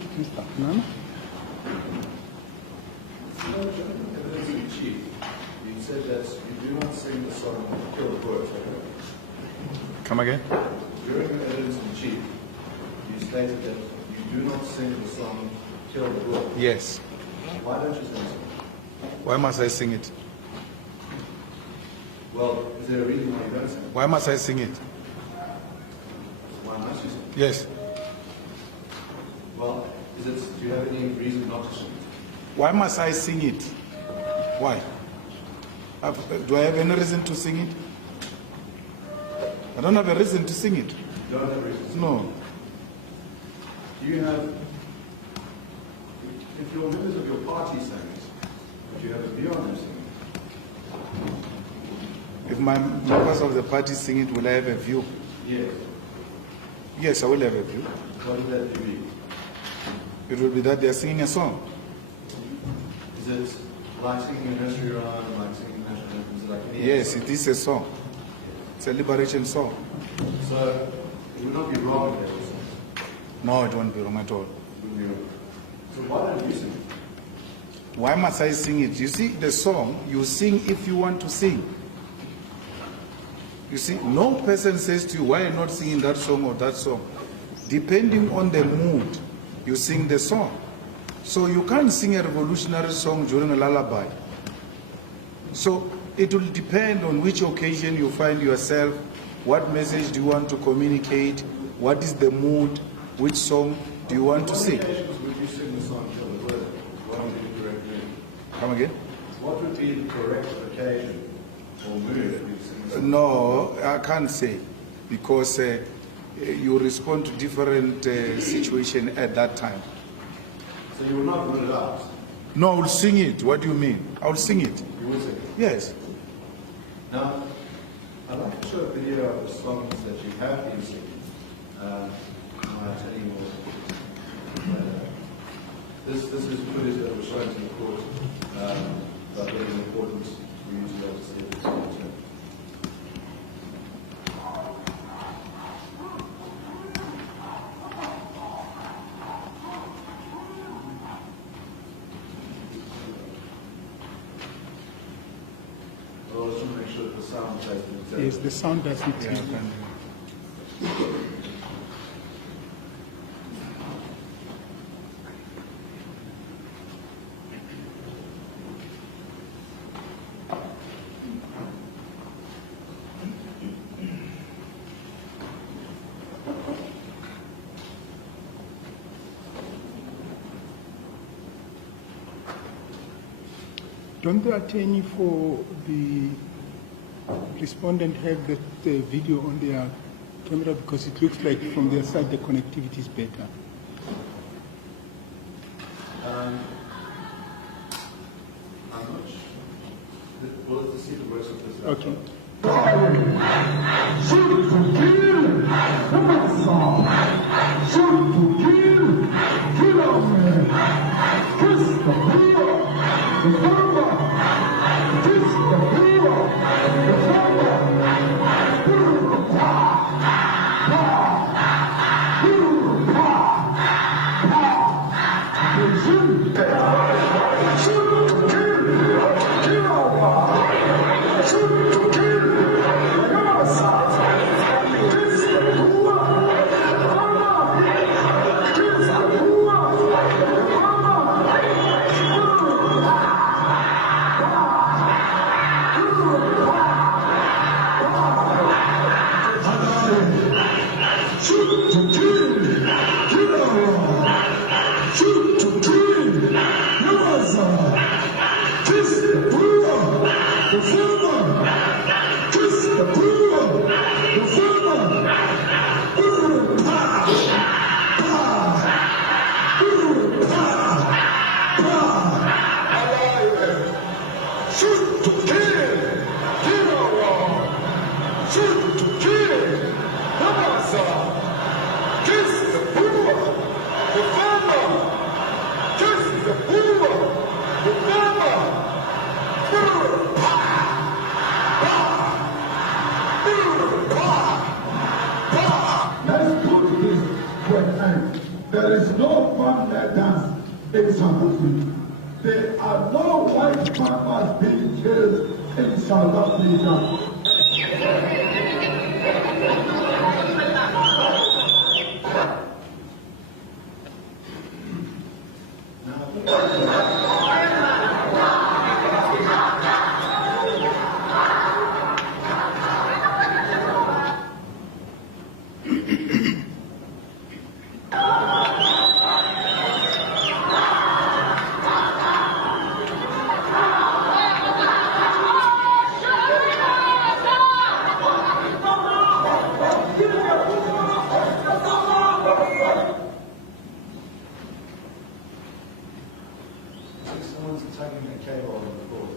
Mr. Nana? Chief, you said that you do not sing the song Kill the Boer. Come again? During the evidence in chief, you stated that you do not sing the song Kill the Boer. Yes. Why don't you sing it? Why must I sing it? Well, is there a reason why you don't sing it? Why must I sing it? Why must you sing it? Yes. Well, do you have any reason not to sing it? Why must I sing it? Why? Do I have any reason to sing it? I don't have a reason to sing it. You don't have a reason to sing No. it? Do you have, if your members of your party sang it, do you have a view on them singing it? If my members of the party sing it, will I have a view? Yes. Yes, I will have a view. What would that be? It will be that they are singing a song. Is it like singing a nursery rhyme, like singing national anthem? Is it like any Yes, song? it is a song. It's a liberation song. So it would not be wrong if they were singing. No, it won't be wrong at all. It wouldn't be wrong. So why don't you sing it? Why must I sing it? You see, the song, you sing if you want to sing. You see, no person says to you, why are you not singing that song or that song? Depending on the mood, you sing the song. So you can't sing a revolutionary song during a lullaby. So it will depend on which occasion you find yourself, what message do you want to communicate, what is the mood, which song do you want to sing. What occasions would you sing the song Kill the Boer? What would you recommend? Come again? What would be the correct occasion or mood that you'd sing the song? No, I can't say, because you respond to different situation at that time. So you will not rule it out? No, I will sing it. What do you mean? I will sing it. You will sing it? Yes. Now, I'd like to show a video of the songs that you have been singing. I'll tell you more. This is footage that was shown to the court, but very important for you to be able to see at this point. Well, I just want to make sure that the sound plays the Yes, the sound doesn't. Yeah, Don't the attorney for the respondent have the video on their camera, because it looks like from their side the connectivity is better? I'm not sure. Well, let's see the words of this. Okay. Shoot to kill, come on, song. Shoot to kill, kill our man. Kiss the poor, the farmer. Kiss the poor, the farmer. Shoot to kill our man. Shoot to kill, come on, song. Kiss the poor, the farmer. Kiss the poor, the farmer. Shoot to kill, kill our. Shoot to kill, Yamasa. Kiss the poor, the farmer. Kiss the poor, the farmer. Pa, pa, pa, pa. Shoot to kill our. Shoot to kill, Yamasa. Kiss the poor, the farmer. Kiss the poor, the farmer. Let's put this to an end. There is no fun in South Africa. There are no white farmers being killed in South Africa. Someone's tugging a cable on the floor.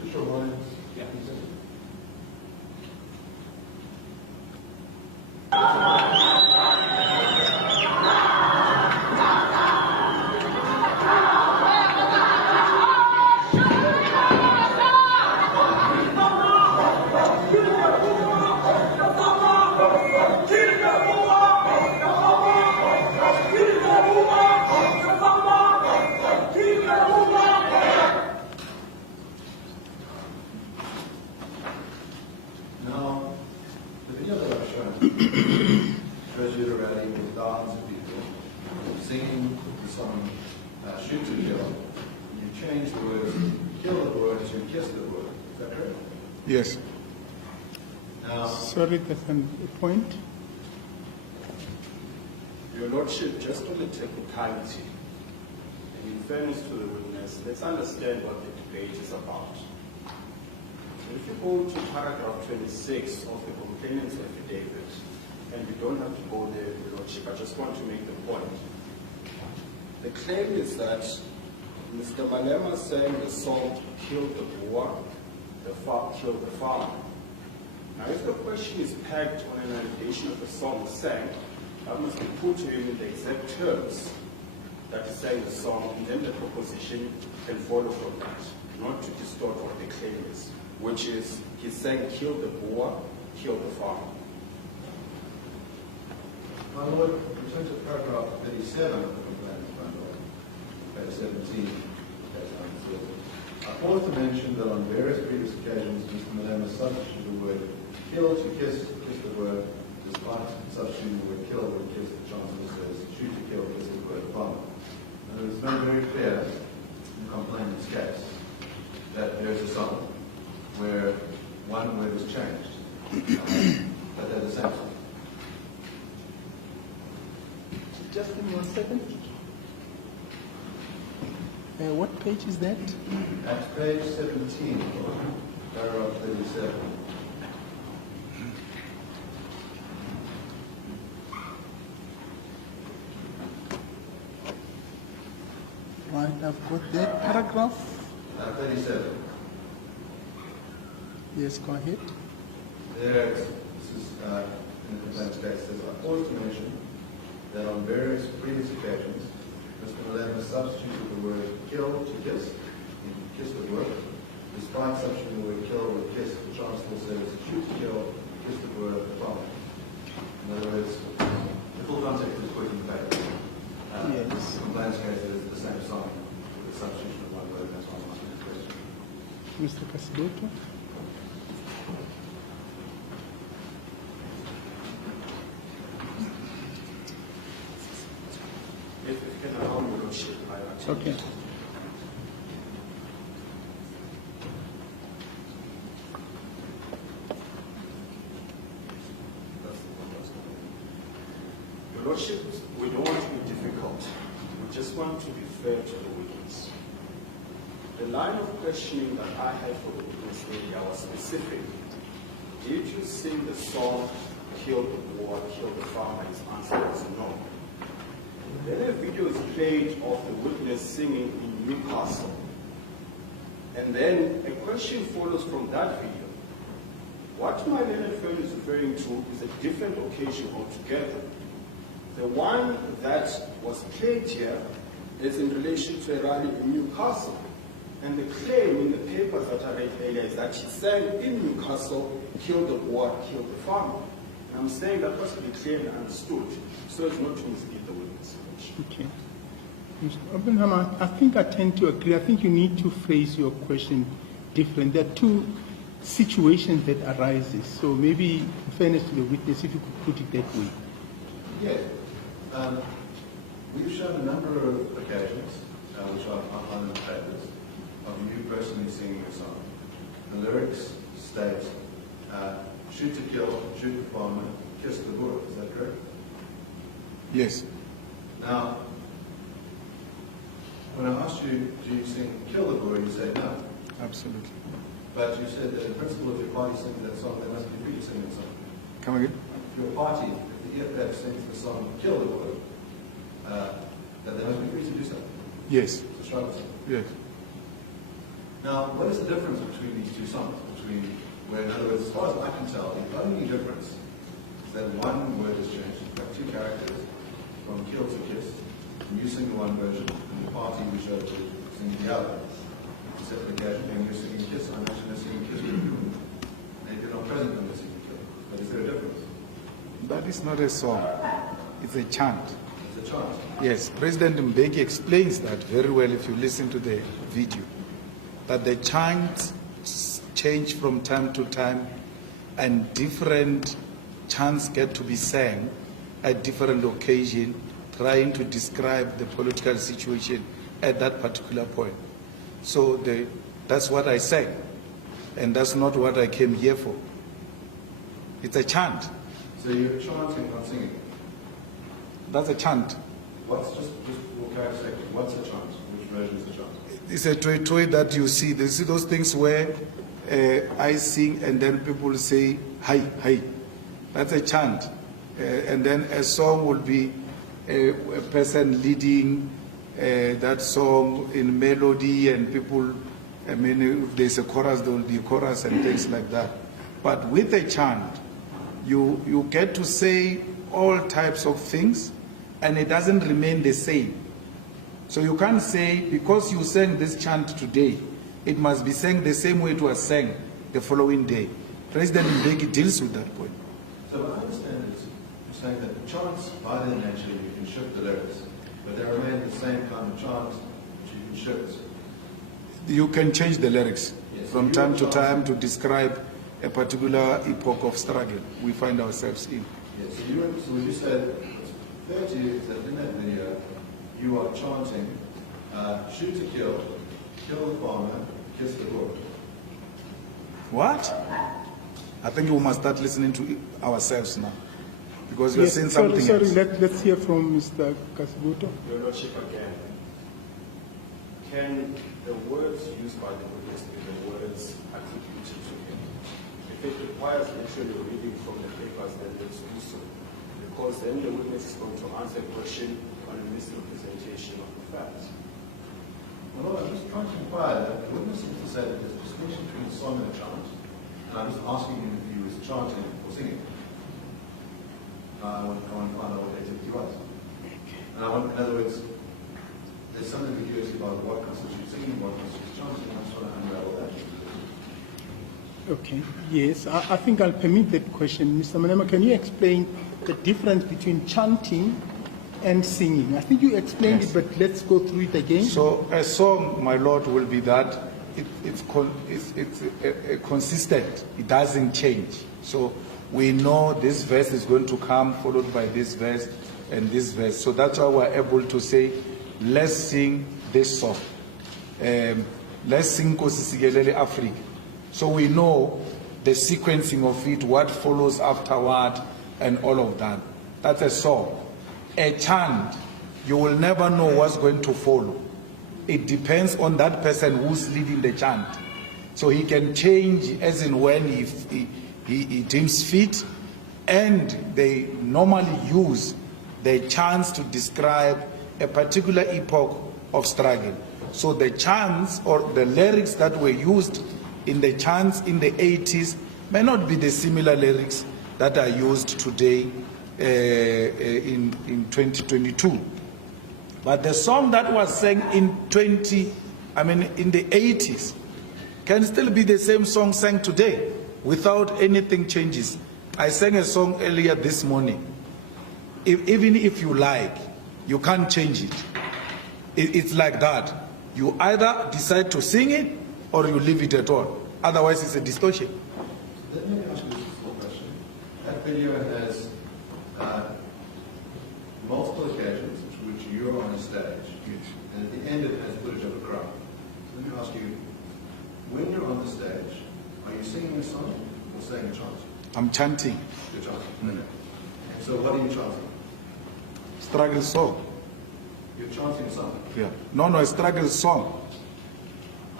Just your lines. Yeah. Now, the video that I've shown shows you the rally with thousands of people singing the song Shoot to Kill. You change the words kill the Boer to kiss the Boer. Is that correct? Yes. Now, Sorry, there's a point. Your Lordship, just on the technicality, and in fairness to the witness, let's understand what the debate is about. So if you go to paragraph 26 of the complainant's affidavit, and you don't have to go there, Your Lordship, I just want to make the point. The claim is that Mr. Malema saying the song killed the Boer, the farm killed the farmer. Now, if the question is pegged on an allegation of the song sang, that must be put to him in the exact terms that he sang the song, and then the proposition can follow from that, not to distort what the claim is, which is he sang kill the Boer, kill the farmer. my Lord, return to paragraph 37 of the complaint, my Lord, page 17. I pause to mention that on various previous occasions, Mr. Malema substituted the word kill to kiss the word, despite substituting the word kill with kiss, the Chancellor says shoot to kill, kiss the word farmer. And it is made very clear in the complainant's case that there is a song where one word is changed, but they're the same song. Just give me 1 second. What page is that? At page 17, paragraph 37. Right, I've got that paragraph. 37. Yes, go ahead. There, this is in the complaint's case, says, I pause to mention that on various previous occasions, Mr. Malema substituted the word kill to kiss, in kiss the word, despite substituting the word kill with kiss, the Chancellor says shoot to kill, kiss the word, farmer. In other words, the full context is put in the paper. Yes. The complaint's case is the same song with the substitution of one word, and that's why I'm asking this question. Mr. Casileto. If you can allow me, Your Lordship, I actually. Okay. Your Lordship, we don't want to be difficult. We just want to be fair to the witness. The line of questioning that I had for the witness area was specific. Did you sing the song, Kill the Boer, Kill the Farmer? His answer was no. Then a video is played of the witness singing in Newcastle. And then a question follows from that video. What my learned friend is referring to is a different occasion altogether. The one that was played here is in relation to a rally in Newcastle. And the claim in the papers that I read earlier is that he sang in Newcastle, kill the Boer, kill the farmer. And I'm saying that must be clear and understood, so as not to mislead the witness. Okay. Mr. Oppenheimer, I think I tend to agree. I think you need to phrase your question different. There are two situations that arises. So maybe, in fairness to the witness, if you could put it that way. Yeah. We've shown a number of occasions, which I've outlined in the papers, of you personally singing a song. The lyrics state, shoot to kill, shoot the farmer, kiss the Boer. Is that correct? Yes. Now, when I asked you, do you sing kill the Boer, you said no. Absolutely. But you said that in principle, if your party sings that song, they must be free to sing that song. Come again? If your party, if the EFF sings the song kill the Boer, that they must be free to do so. Yes. It's a struggle. Yes. Now, what is the difference between these two songs? Between where, in other words, as far as I can tell, the only difference is that one word has changed. You've got two characters, from kill to kiss. And you sing the one version, and the party we showed to sing the other. Separate occasion, when you're singing kiss, I'm actually singing kiss with you. And if you're not present when you're singing kill. But is there a difference? That is not a song. It's a chant. It's a chant. Yes, President Mbeki explains that very well if you listen to the video, that the chants change from time to time and different chants get to be sang at different occasions, trying to describe the political situation at that particular point. So that's what I say, and that's not what I came here for. It's a chant. So you're chanting, not singing. That's a chant. What's just for clarity sake, what's a chant? Which version is a chant? It's a toy that you see. You see those things where I sing and then people say, hi, hi. That's a chant. And then a song will be a person leading that song in melody, and people, I mean, if there's a chorus, there will be a chorus and things like that. But with a chant, you get to say all types of things, and it doesn't remain the same. So you can't say, because you sang this chant today, it must be sang the same way it was sang the following day. President Mbeki deals with that point. So what I understand is you're saying that chants, by their nature, you can shift the lyrics, but they remain the same kind of chant, which you can shift. You can change the lyrics Yes, from you time are to chanting. time to describe a particular epoch of struggle we find ourselves in. Yes, so what you said, fair to you is that in that video, you are chanting, shoot to kill the farmer, kiss the Boer. What? I think we must start listening to ourselves now, because we're Yes, saying sorry, something sorry. else. Let's hear from Mr. Kasibuto. Your Lordship, again, can the words used by the witness be the words attributed to him? If it requires literally reading from the papers, then let's do so. Because then the witness is going to answer a question on a misrepresentation of the facts. Well, I'm just trying to inquire that the witness seems to say that there's a distinction between a song and a chant, and I'm just asking him if he was chanting or singing. I want to find out what activity was. And I want, in other words, there's some ambiguity about what constitutes singing, what constitutes chanting, and I just want to unravel that. Okay, yes, I think I'll permit that question. Mr. Malema, can you explain the difference between chanting and singing? I think you explained Yes. it, but let's go through it again. So a song, my Lord, will be that it's consistent. It doesn't change. So we know this verse is going to come, followed by this verse and this verse. So that's why we're able to say, let's sing this song. Let's sing Nkosi Sikelel' Africa. So we know the sequencing of it, what follows afterward, and all of that. That's a song. A chant, you will never know what's going to follow. It depends on that person who's leading the chant. So he can change as in when he deems fit, and they normally use the chants to describe a particular epoch of struggle. So the chants or the lyrics that were used in the chants in the 80s may not be the similar lyrics that are used today in 2022. But the song that was sang in the 80s can still be the same song sang today without anything changes. I sang a song earlier this morning. Even if you like, you can't change it. It's like that. You either decide to sing it or you leave it at all. Otherwise, it's a distortion. Let me ask you this simple question. That video has multiple occasions in which you're on a stage, and at the end it has footage of a crowd. So let me ask you, when you're on the stage, are you singing a song or saying a chant? I'm chanting. You're chanting. Okay. And so what are you chanting? Struggle song. You're chanting a song. Yeah. No, a struggle song.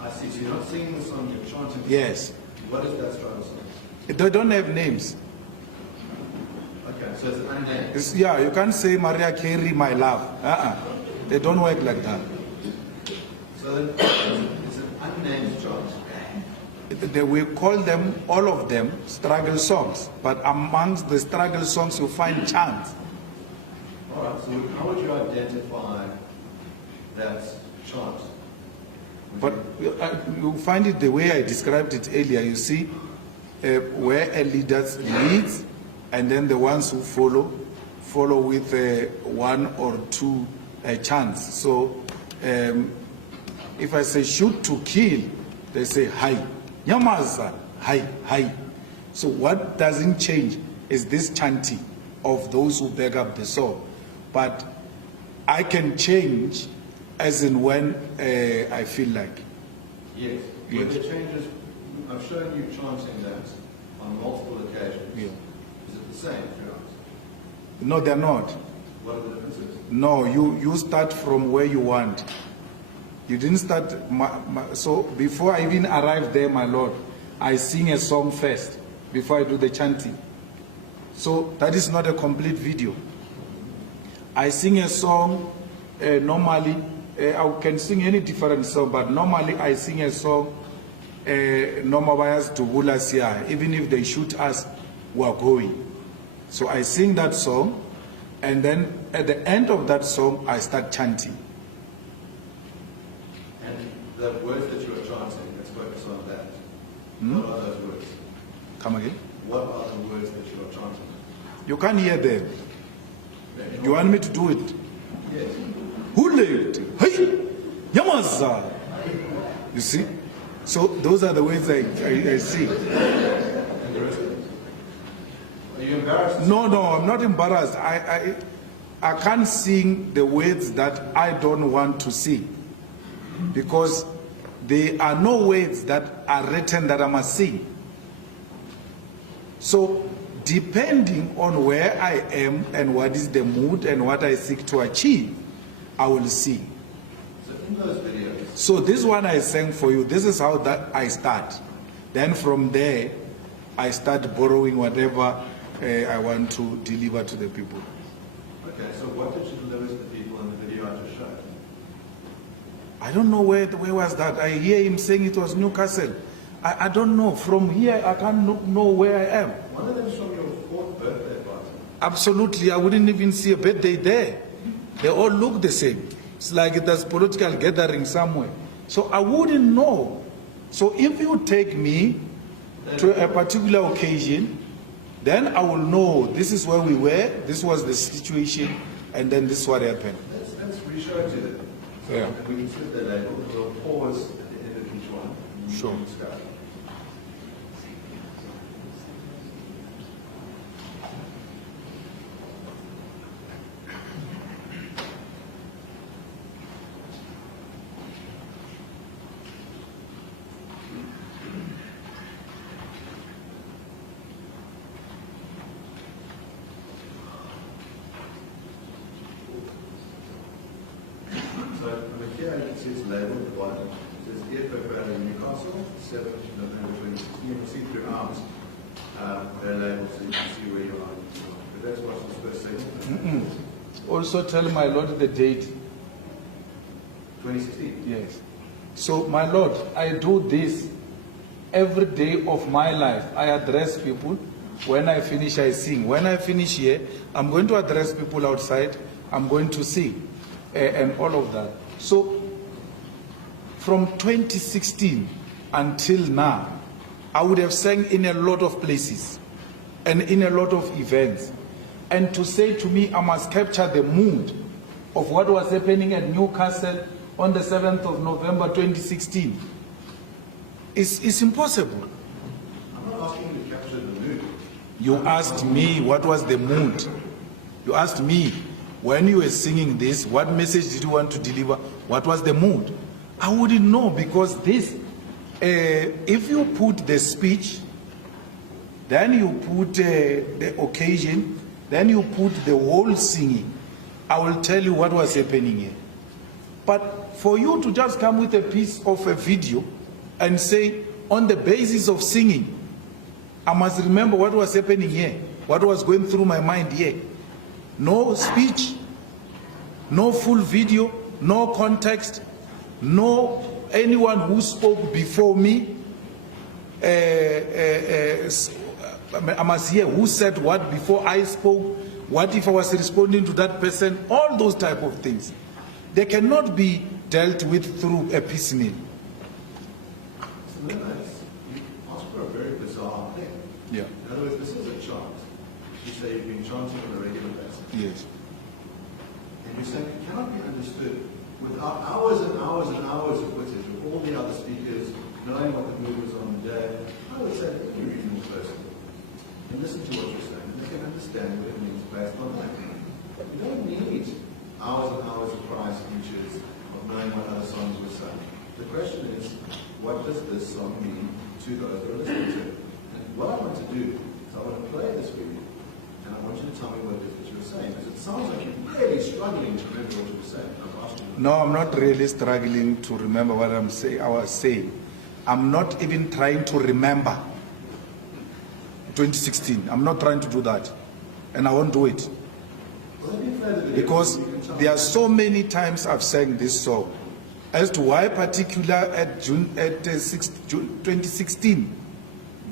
I see. So you're not singing the song, you're chanting the Yes. song. What is that struggle song? They don't have names. Okay, so it's unnamed. Yeah, you can't say Maria Carey, my love. They don't work like that. So then it's an unnamed chant. We call them, all of them, struggle songs. But amongst the struggle songs, you find chants. All right, so how would you identify that chant? But you find it the way I described it earlier. You see, where a leader leads, and then the ones who follow with one or two chants. So if I say shoot to kill, they say hi. Nyamaza, hi, hi. So what doesn't change is this chanting of those who back up the soul. But I can change as in when I feel like. Yes. Yes. But the changes, I've shown you chanting that on multiple occasions. Yeah. Is it the same throughout? No, they're not. What are the differences? No, you start from where you want. You didn't start, so before I even arrive there, my Lord, I sing a song first before I do the chanting. So that is not a complete video. I sing a song normally, I can sing any different song, but normally I sing a song, Nomabayas to Gulasia, even if they shoot us, we're going. So I sing that song, and then at the end of that song, I start chanting. And the words that you are chanting, let's focus on that. What are those words? Come again? What are the words that you are chanting? You can't hear them. You want me to do it? Yes. Who lived? Hey! Yamaza! You see? So those are the words I see. And the rest of it? Are you embarrassed? No, I'm not embarrassed. I can't sing the words that I don't want to sing. Because there are no words that are written that I must sing. So depending on where I am and what is the mood and what I seek to achieve, I will sing. So in those videos, So this one I sang for you, this is how that I start. Then from there, I start borrowing whatever I want to deliver to the people. okay, so what did you deliver to the people in the video I just showed? I don't know where was that. I hear him saying it was Newcastle. I don't know. From here, I can't know where I am. One of them is from your 4th birthday party. Absolutely, I wouldn't even see a birthday there. They all look the same. It's like there's political gathering somewhere. So I wouldn't know. So if you take me to a particular occasion, then I will know this is where we were, this was the situation, and then this is what happened. Let's re-show it to them. Yeah. And we can slip the label. We'll pause at the end of each one. Sure. Discuss. So over here you can see it's labeled at the bottom. It says EFF Rally Newcastle, 7th November 2016. You can see throughout they're labeled so you can see where you are. But that's what's the first segment. Also tell my Lord the date. 2016. Yes. So my Lord, I do this every day of my life. I address people. When I finish, I sing. When I finish here, I'm going to address people outside. I'm going to sing. And all of that. So from 2016 until now, I would have sang in a lot of places. and in a lot of events. And to say to me, I must capture the mood of what was happening at Newcastle on the 7th of November 2016 is impossible. I'm not asking you to capture the mood. You asked me what was the mood. You asked me when you were singing this, what message did you want to deliver? What was the mood? I wouldn't know, because this, if you put the speech, then you put the occasion, then you put the whole singing, I will tell you what was happening here. But for you to just come with a piece of a video and say, on the basis of singing, I must remember what was happening here, what was going through my mind here. No speech, no full video, no context, no anyone who spoke before me. I must hear who said what before I spoke, what if I was responding to that person, all those type of things. They cannot be dealt with through a piecemeal. So then you ask for a very bizarre thing. Yeah. In other words, this is a chant. You say you've been chanting on a regular basis. Yes. And you say it cannot be understood without hours and hours and hours of footage of all the other speakers knowing what the mood was on the day. I would say, let me read more closely and listen to what you're saying, and they can understand what it means based on that. You don't need hours and hours of prior speeches of knowing what other songs were saying. The question is, what does this song mean to those who are listening to it? And what I want to do is I want to play this for you, and I want you to tell me what it is that you were saying, because it sounds like you're really struggling to remember what you were saying. No, I'm not really struggling to remember what I was saying. I'm not even trying to remember 2016. I'm not trying to do that. And I won't do it. Because there are so many times I've sang this song. As to why particular at June 2016,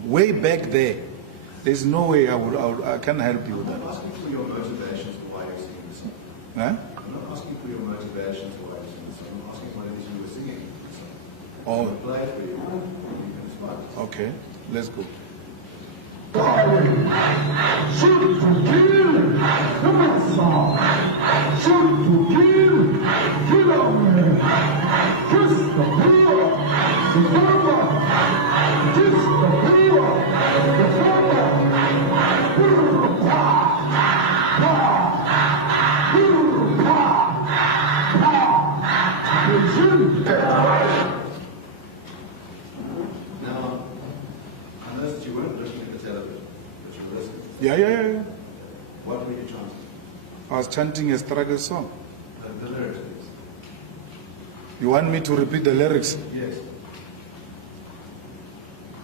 way back there, there's no way I can help you with I'm that. not asking for your motivations for why you're singing this song. Huh? I'm not asking for your motivations for why you're singing this song. I'm asking what it is you were singing this song. Oh, I'll play it for you. You can respond. okay. Let's go. Shoot to kill, the song. Shoot to kill, kill them. Kiss the poor, the farmer. Kiss the poor, the farmer. Now, I noticed that you weren't looking at the television, but you were listening. Yeah. What were you chanting? I was chanting a struggle song. The lyrics, please. You want me to repeat the lyrics? Yes.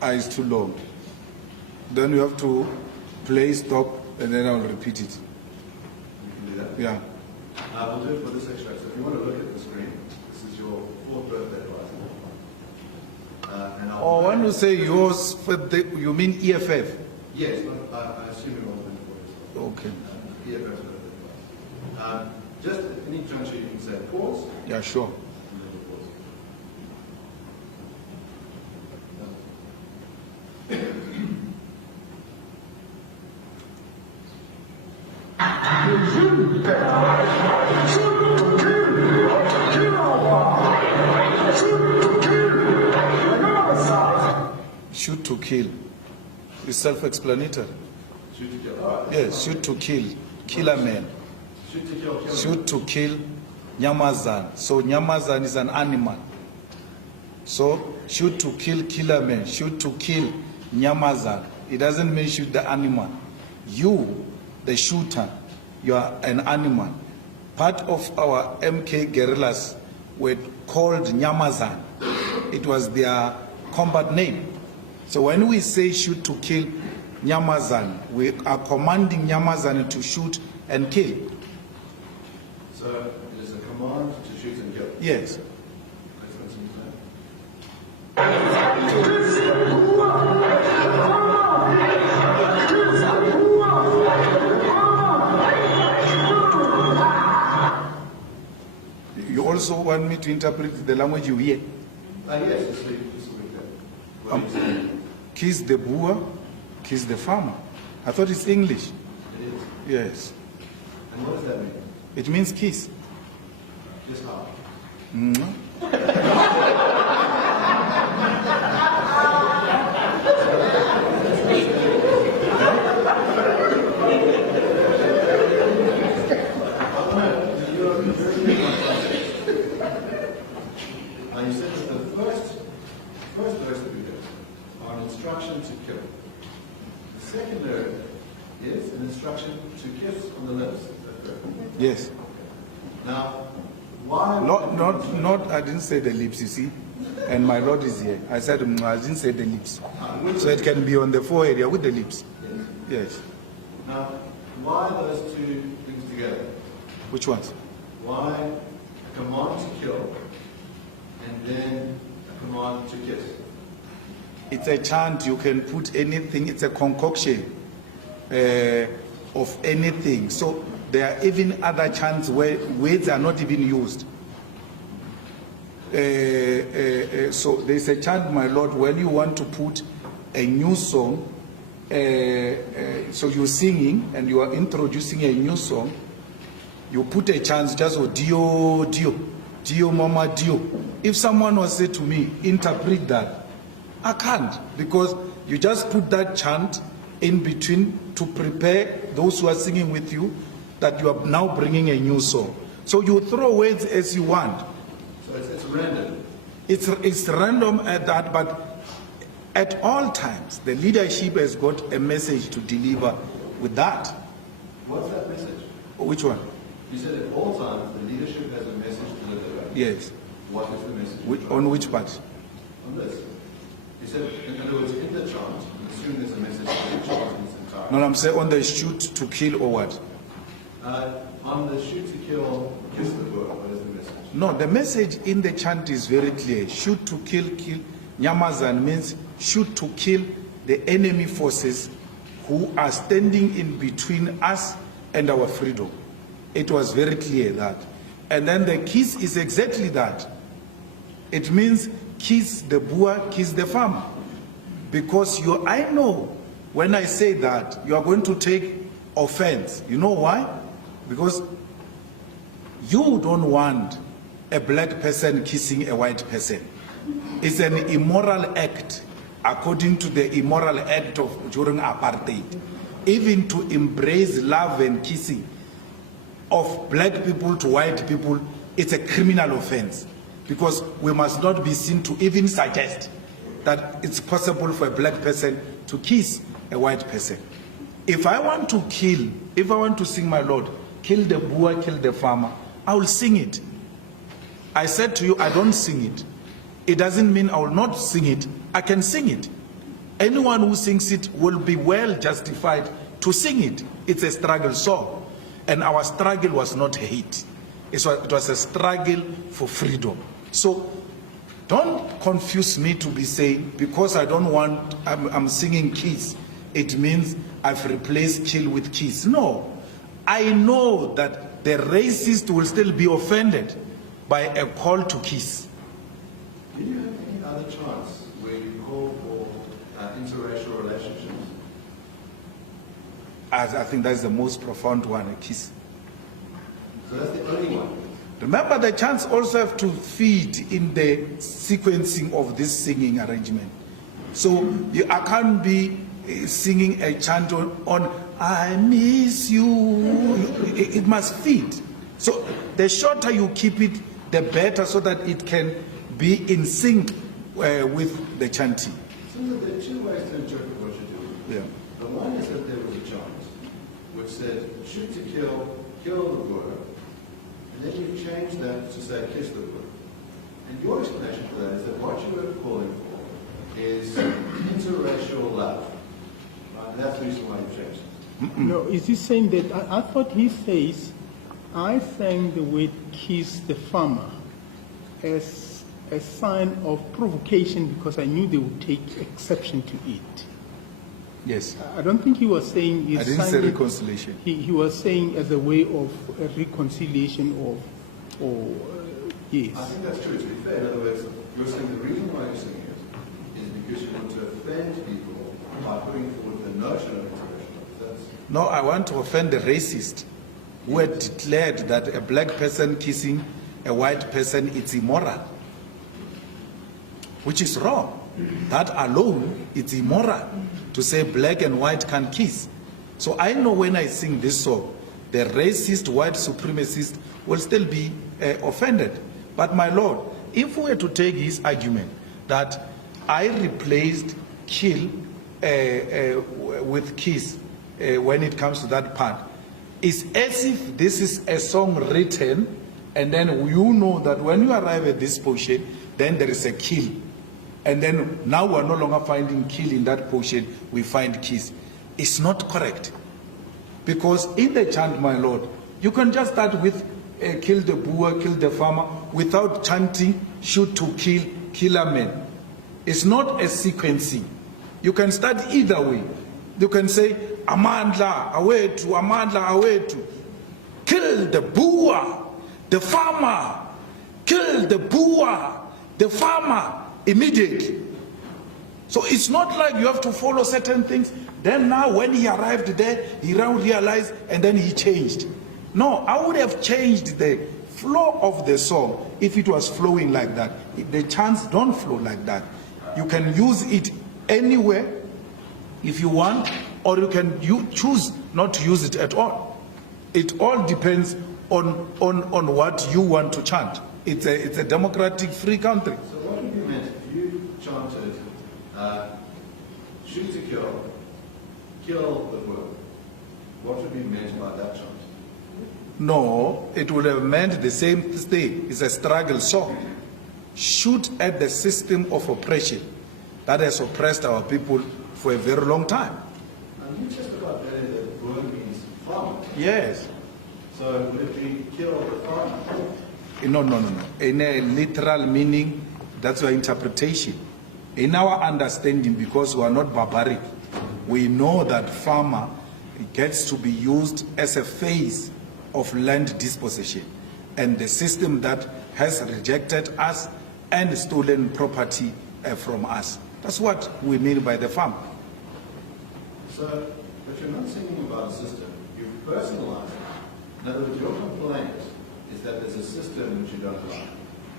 It's too long. Then you have to play, stop, and then I'll repeat it. You can do that. Yeah. We'll do it for this extract. So if you want to look at the screen, this is your 4th birthday party. And Oh, when you say yours, you mean EFF? Yes, but I assume it was meant for yourself. Okay. EFF's birthday party. Just at any juncture you can say pause, Yeah, sure. and then you pause. Shoot to kill. It's self-explanatory. Shoot to kill. All right. Yes, shoot to kill. Kill a man. Shoot to kill. Kill. Shoot to kill. Nyamazan. So Nyamazan is an animal. So shoot to kill a man. Shoot to kill Nyamazan. It doesn't mean shoot the animal. You, the shooter, you are an animal. Part of our MK guerrillas were called Nyamazan. It was their combat name. So when we say shoot to kill Nyamazan, we are commanding Nyamazan to shoot and kill. So it is a command to shoot and kill. Yes. Let's continue that. You also want me to interpret the language you hear? Yes, just leave it there. What are you saying? Kiss the Boer, kiss the farmer. I thought it's English. It is. Yes. And what does that mean? It means kiss. Just how? Now you said that the first verse that we did are an instruction to kill. The second verse is an instruction to kiss on the lips. Is that correct? Yes. Now, why? Not, I didn't say the lips, you see. And my Lord is here. I said, I didn't say the lips. So it can be on the forehead with the lips. Yes. Now, why those two things together? Which ones? Why a command to kill and then a command to kiss? It's a chant, you can put anything, it's a concoction of anything. So there are even other chants where words are not even used. So there's a chant, my Lord, when you want to put a new song, so you're singing and you are introducing a new song, you put a chant just for Dio, Dio, Dio, Mama, Dio. If someone was said to me, interpret that, I can't, because you just put that chant in between to prepare those who are singing with you that you are now bringing a new song. So you throw words as you want. So it's random. It's random at that, but at all times, the leadership has got a message to deliver with that. What's that message? Which one? You said at all times the leadership has a message to deliver. Yes. What is the message? On which part? On this. You said, in other words, in the chant, I'm assuming there's a message in the chant in its entirety. No, I'm saying on the shoot to kill or what? On the shoot to kill, kiss the Boer, what is the message? No, the message in the chant is very clear. Shoot to kill, kill. Nyamazan means shoot to kill the enemy forces who are standing in between us and our freedom. It was very clear that. And then the kiss is exactly that. It means kiss the Boer, kiss the farmer. Because I know when I say that, you are going to take offense. You know why? Because you don't want a black person kissing a white person. It's an immoral act, according to the immoral act of during apartheid. Even to embrace love and kissing of black people to white people, it's a criminal offense. Because we must not be seen to even suggest that it's possible for a black person to kiss a white person. If I want to kill, if I want to sing my Lord, kill the Boer, kill the farmer, I will sing it. I said to you, I don't sing it. It doesn't mean I will not sing it. I can sing it. Anyone who sings it will be well justified to sing it. It's a struggle song. And our struggle was not hate. It was a struggle for freedom. So don't confuse me to be saying, because I don't want, I'm singing kiss, it means I've replaced kill with kiss. No. I know that the racist will still be offended by a call to kiss. Do you have any other chants where you call for interracial relationships? I think that's the most profound one, a kiss. So that's the only one. Remember, the chants also have to feed in the sequencing of this singing arrangement. So I can't be singing a chant on I miss you. It must feed. So the shorter you keep it, the better, so that it can be in sync with the chanting. So there are two ways to interpret what you're doing. Yeah. The one is that there was a chant which said, shoot to kill, kill the Boer, and then you've changed that to say, kiss the Boer. And your explanation for that is that what you were calling for is interracial love. And that's the reason why you changed it. No, is he saying that, I thought he says, I sang the word kiss the farmer as a sign of provocation because I knew they would take exception to it. Yes. I don't think he was saying... I didn't say reconciliation. He was saying as a way of a reconciliation yes. I think that's true. To be fair, in other words, you're saying the reason why you're saying it is because you want to offend people by putting forward the notion of interracial love. Is that No, I want to offend the racist who had declared that a black person kissing a white person is immoral, which is wrong. That alone, it's immoral to say black and white can kiss. So I know when I sing this song, the racist white supremacist will still be offended. But my Lord, if we were to take his argument that I replaced kill with kiss when it comes to that part, it's as if this is a song written and then you know that when you arrive at this portion, then there is a kill. And then now we're no longer finding kill in that portion, we find kiss. It's not correct. Because in the chant, my Lord, you can just start with kill the Boer, kill the farmer, without chanting shoot to kill a man. It's not a sequencing. You can start either way. You can say, Amandla, awetu, Amandla, awetu. Kill the Boer, the farmer. Kill the Boer, the farmer, immediately. So it's not like you have to follow certain things. Then now when he arrived there, he realized and then he changed. No, I would have changed the flow of the song if it was flowing like that. The chants don't flow like that. You can use it anywhere if you want, or you choose not to use it at all. It all depends on what you want to chant. It's a democratic free country. So what would you meant if you chanted shoot to kill the Boer? What would be meant by that chant? No, it would have meant the same thing. It's a struggle song. Shoot at the system of oppression that has oppressed our people for a very long time. And you just about that Boer means farmer. Yes. So would it be kill the farmer? No. In a literal meaning, that's your interpretation. In our understanding, because we are not barbaric, we know that farmer gets to be used as a phase of land dispossession and the system that has rejected us and stolen property from us. That's what we mean by the farm. So, but you're not singing about a system, you've personalized it. In other words, your complaint is that there's a system which you don't like,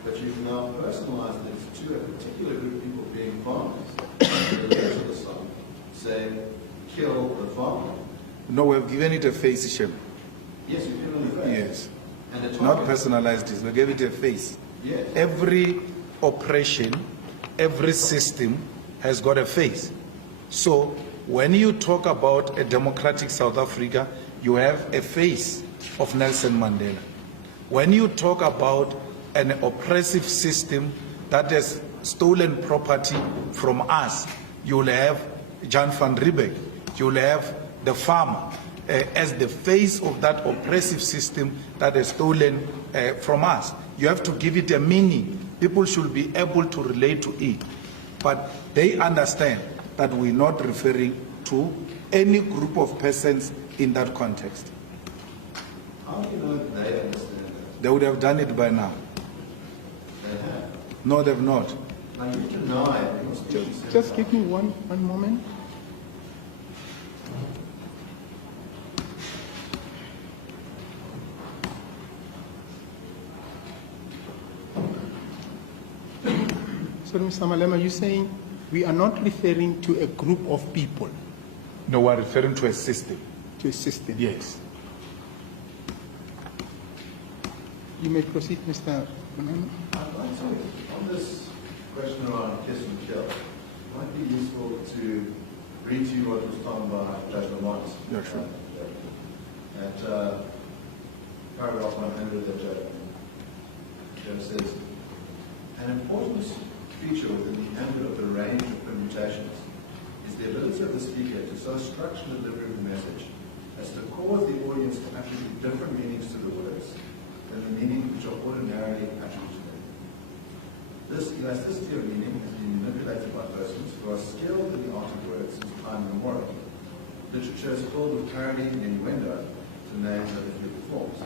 but you've now personalized it to a particular group of people being farmers. The lyrics of the song say, kill the farmer. No, we've given it a face, Shem. Yes, you've given it a face. Yes. And the Not target- personalized this, we gave it a face. Yes. Every oppression, every system has got a face. So when you talk about a democratic South Africa, you have a face of Nelson Mandela. When you talk about an oppressive system that has stolen property from us, you'll have Jan van Riebeck, you'll have the farmer as the face of that oppressive system that has stolen from us. You have to give it a meaning. People should be able to relate to it. But they understand that we're not referring to any group of persons in that context. How do you know that they understand that? They would have done it by now. They have. No, they've not. Now you deny your speech. Just give me one moment. So, Mr. Malema, you're saying we are not referring to a group of people, No, we're referring to a system. to a system. Yes. You may proceed, Mr. Malema. I'd like to, on this question around kiss and kill, it might be useful to read to you what was found by Judge Lamont. Yeah, sure. At paragraph 100 of the judge says, an important feature within the ambit of the range of permutations is the ability of the speaker to so structure the delivery of the message as to cause the audience to attribute different meanings to the words than the meaning which are ordinarily attributed to them. This elasticity of meaning has been manipulated by persons who are skilled in the art of words since time immemorial. Literature is filled with parody and innuendo to name other few forms.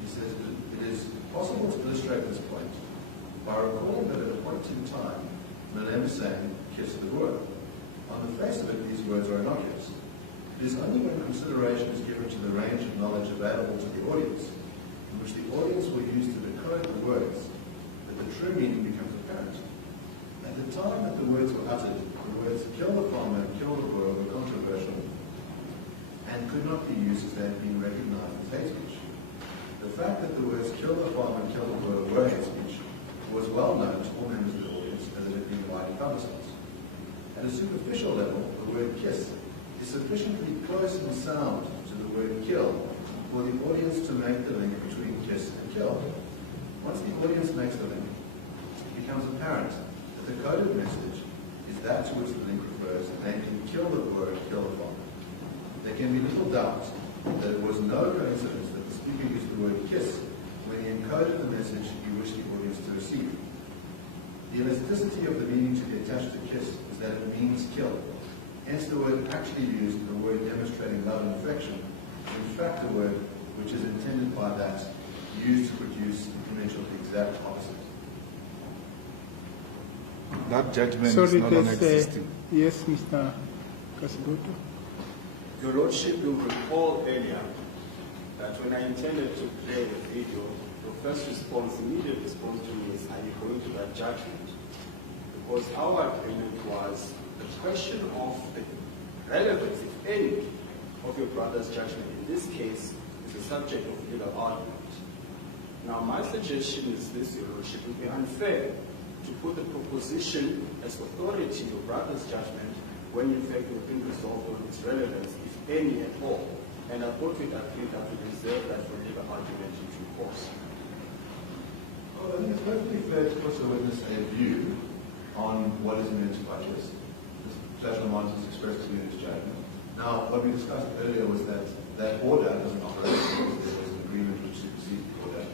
He says it is possible to illustrate this point by recalling that at a point in time, Malema sang, kiss the Boer. On the face of it, these words are innocuous. It is only when consideration is given to the range of knowledge available to the audience, in which the audience will use to decode the words, that the true meaning becomes apparent. At the time that the words were uttered, the words kill the farmer and kill the Boer were controversial and could not be used as they had been recognized as hate speech. The fact that the words kill the farmer and kill the Boer were hate speech was well known to all members of the audience as it had been widely publicized. At a superficial level, the word kiss is sufficiently close in sound to the word kill for the audience to make the link between kiss and kill. Once the audience makes the link, it becomes apparent that the coded message is that to which the link refers, namely kill the Boer, kill the farmer. There can be little doubt that it was no coincidence that the speaker used the word kiss when he encoded the message he wished the audience to receive. The elasticity of the meaning to be attached to kiss is that it means kill. Hence the word actually used, the word demonstrating love and affection, is in fact a word which is intended by that used to produce the image of the exact opposite. That judgment Sorry, is no longer there's, existing. yes, Mr. Kasiboto. Your Lordship will recall earlier that when I intended to play the video, your first response, immediate response to me is, are you going to that judgment? Because our agreement was the question of the relevance, if any, of your brother's judgment in this case is the subject of legal argument. Now, my suggestion is this, Your Lordship, it would be unfair to put the proposition as authority, your brother's judgment, when in fact we've been resolved on its relevance, if any at all. And I thought we'd agree that we reserve that for legal argument in due course. Well, I think it's perfectly fair to put a witness a view on what is meant by kiss. Judge Lamont has expressed to you his judgment. Now, what we discussed earlier was that that order doesn't operate because there was an agreement which supersedes the order,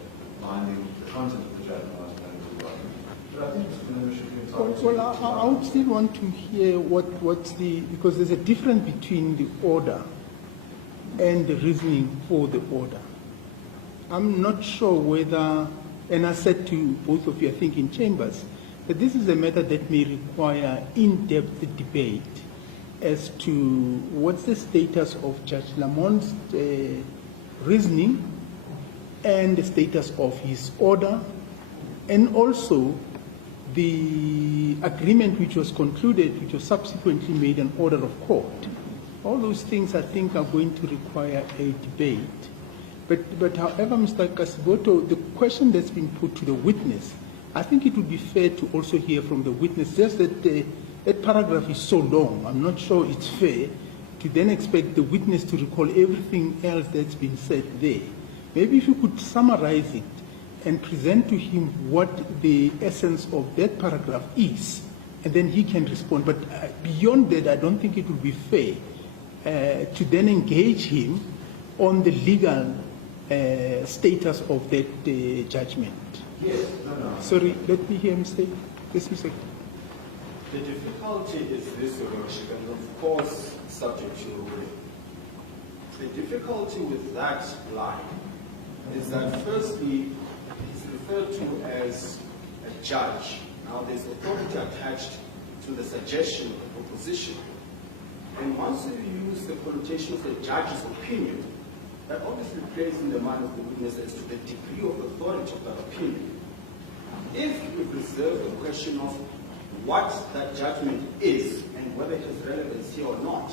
binding the content of the judgment as planned to the argument. But I think Mr. Malema should be entitled to... Well, I would still want to hear what's the, because there's a difference between the order and the reasoning for the order. I'm not sure whether, and I said to both of you, I think in chambers, that this is a matter that may require in-depth debate as to what's the status of Judge Lamont's reasoning and the status of his order, and also the agreement which was concluded, which was subsequently made an order of court. All those things, I think, are going to require a debate. But however, Mr. Kasiboto, the question that's been put to the witness, I think it would be fair to also hear from the witness, just that that paragraph is so long. I'm not sure it's fair to then expect the witness to recall everything else that's been said there. Maybe if you could summarize it and present to him what the essence of that paragraph is, and then he can respond. But beyond that, I don't think it would be fair to then engage him on the legal status of that judgment. Yes, no. Sorry, let me hear him say. Yes, Mr. The difficulty is this, Your Lordship, and of course subject to your ruling. The difficulty with that line is that firstly, it's referred to as a judge. Now there's authority attached to the suggestion of the proposition. And once you use the connotation of the judge's opinion, that obviously plays in the mind of the witness as to the degree of authority of that opinion. If we preserve the question of what that judgment is and whether it has relevance here or not,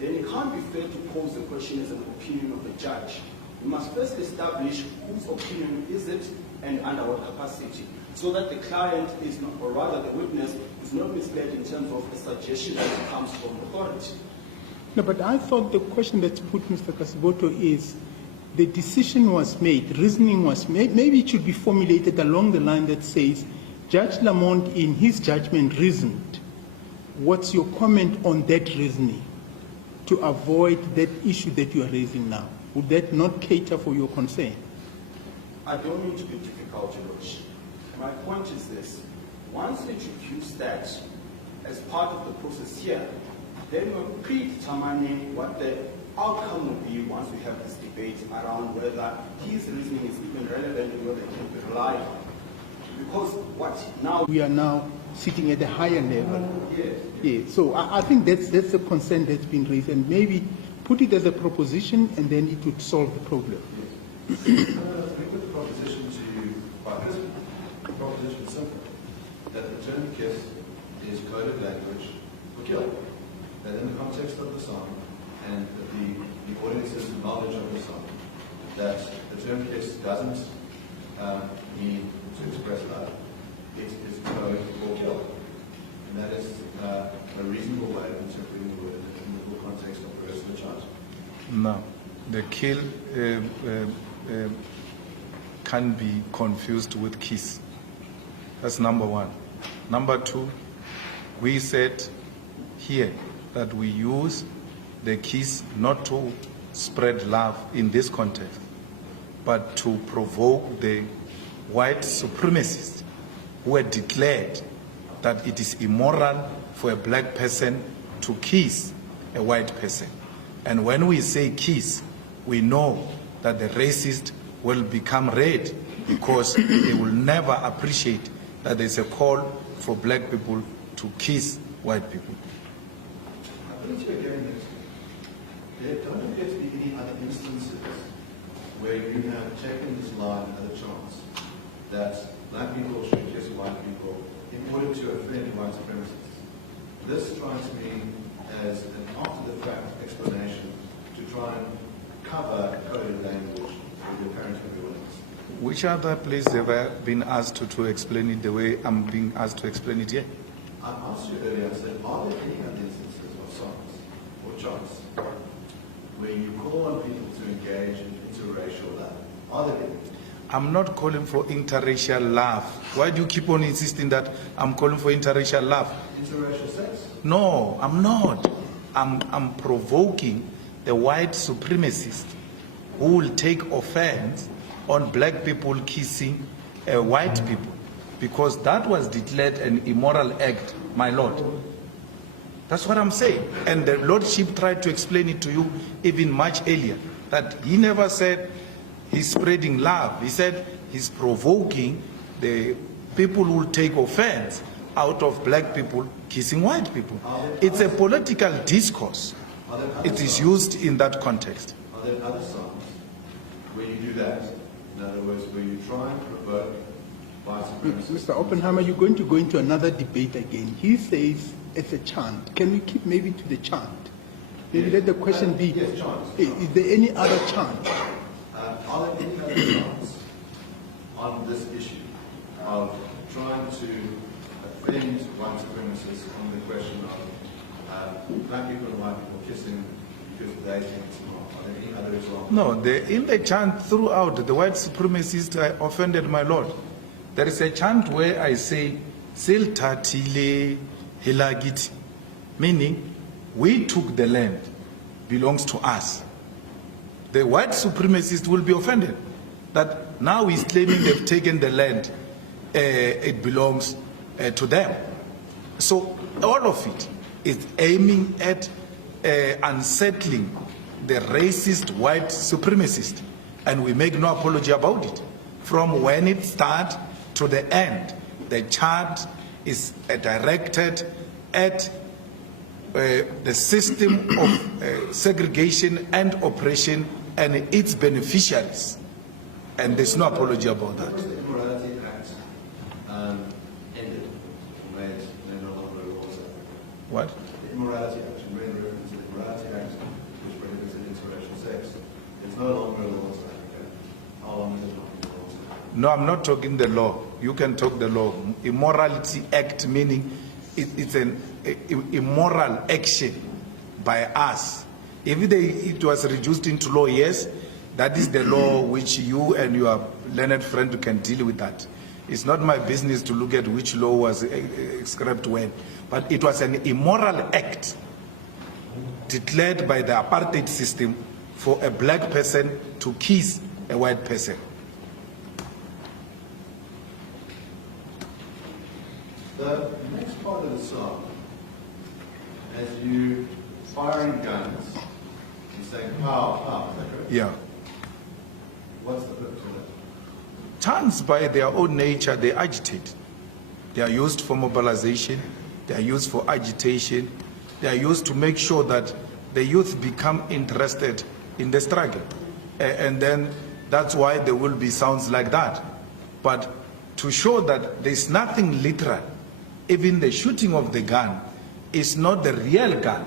then it can't be fair to pose the question as an opinion of the judge. You must first establish whose opinion is it and under what capacity, so that the client is not, or rather the witness, is not misled in terms of a suggestion that comes from authority. No, but I thought the question that's put, Mr. Kasiboto, is the decision was made, reasoning was made. Maybe it should be formulated along the line that says, Judge Lamont, in his judgment, reasoned. What's your comment on that reasoning to avoid that issue that you are raising now? Would that not cater for your concern? I don't mean to be difficult, Your Lordship. My point is this. Once you introduce that as part of the process here, then we're predetermining what the outcome will be once we have this debate around whether his reasoning is even relevant and whether it can be relied on. Because what now? We are now sitting at a higher level. Yes. Yeah. So I think that's a concern that's been raised, and maybe Put it as a proposition and then it would solve the problem. I think the proposition to you by this proposition is simple, that the term kiss is coded language for kill. That in the context of the song and the audience's knowledge of the song, that the term kiss doesn't mean to express love. It is code for kill. And that is a reasonable way of interpreting the word in the full context of the rest of the charge. No, the kill can be confused with kiss. That's number one. Number two, we said here that we use the kiss not to spread love in this context, but to provoke the white supremacists who had declared that it is immoral for a black person to kiss a white person. And when we say kiss, we know that the racist will become red because they will never appreciate that there's a call for black people to kiss white people. I think you're getting this. There don't appear to be any other instances where you have taken this line at a chance that black people should kiss white people in order to offend white supremacists. This strikes me as an after-the-fact explanation to try and cover coded language with the apparent evidence. Which other place have I been asked to explain it the way I'm being asked to explain it here? I asked you earlier, I said, are there any other instances of songs or chants where you call on people to engage in interracial love? Are there any? I'm not calling for interracial love. Why do you keep on insisting that I'm calling for interracial love? Interracial sex? No, I'm not. I'm provoking the white supremacists who will take offense on black people kissing white people, because that was declared an immoral act, my Lord. That's what I'm saying. And the Lordship tried to explain it to you even much earlier, that he never said he's spreading love. He said he's provoking the people who will take offense out of black people kissing white people. It's a political discourse. It is used in that context. Are there other songs where you do that? In other words, where you try and provoke white supremacists? Mr. Oppenheimer, you're going to go into another debate again. He says it's a chant. Can we keep maybe to the chant? Maybe let the question be, Yes, chants. is there any other chant? Are there any other songs on this issue of trying to offend white supremacists on the question of black people and white people kissing because they think it's not? Are there any other examples? No, in the chant throughout, the white supremacists offended my Lord. There is a chant where I say, Sil tatile hilagiti, meaning we took the land, belongs to us. The white supremacists will be offended that now he's claiming they've taken the land, it belongs to them. So all of it is aiming at unsettling the racist white supremacist, and we make no apology about it. From when it starts to the end, the chant is directed at the system of segregation and oppression and its beneficiaries, and there's no apology about that. Was the Immorality Act ended, made no longer a law? What? The Immorality Act, you made reference to the Immorality Act, which prohibits interracial sex. It's no longer a law, okay? How long has it not been a law? No, I'm not talking the law. You can talk the law. Immorality Act meaning it's an immoral action by us. If it was reduced into law, yes, that is the law which you and your learned friend can deal with that. It's not my business to look at which law was scrapped when. But it was an immoral act declared by the apartheid system for a black person to kiss a white person. The next part of the song, as you firing guns, you saying pow, pow, is that correct? Yeah. What's the purpose of that? Chants by their own nature, they agitate. They are used for mobilization, they are used for agitation, they are used to make sure that the youth become interested in the struggle. And then that's why there will be sounds like that. But to show that there's nothing literal, even the shooting of the gun is not the real gun.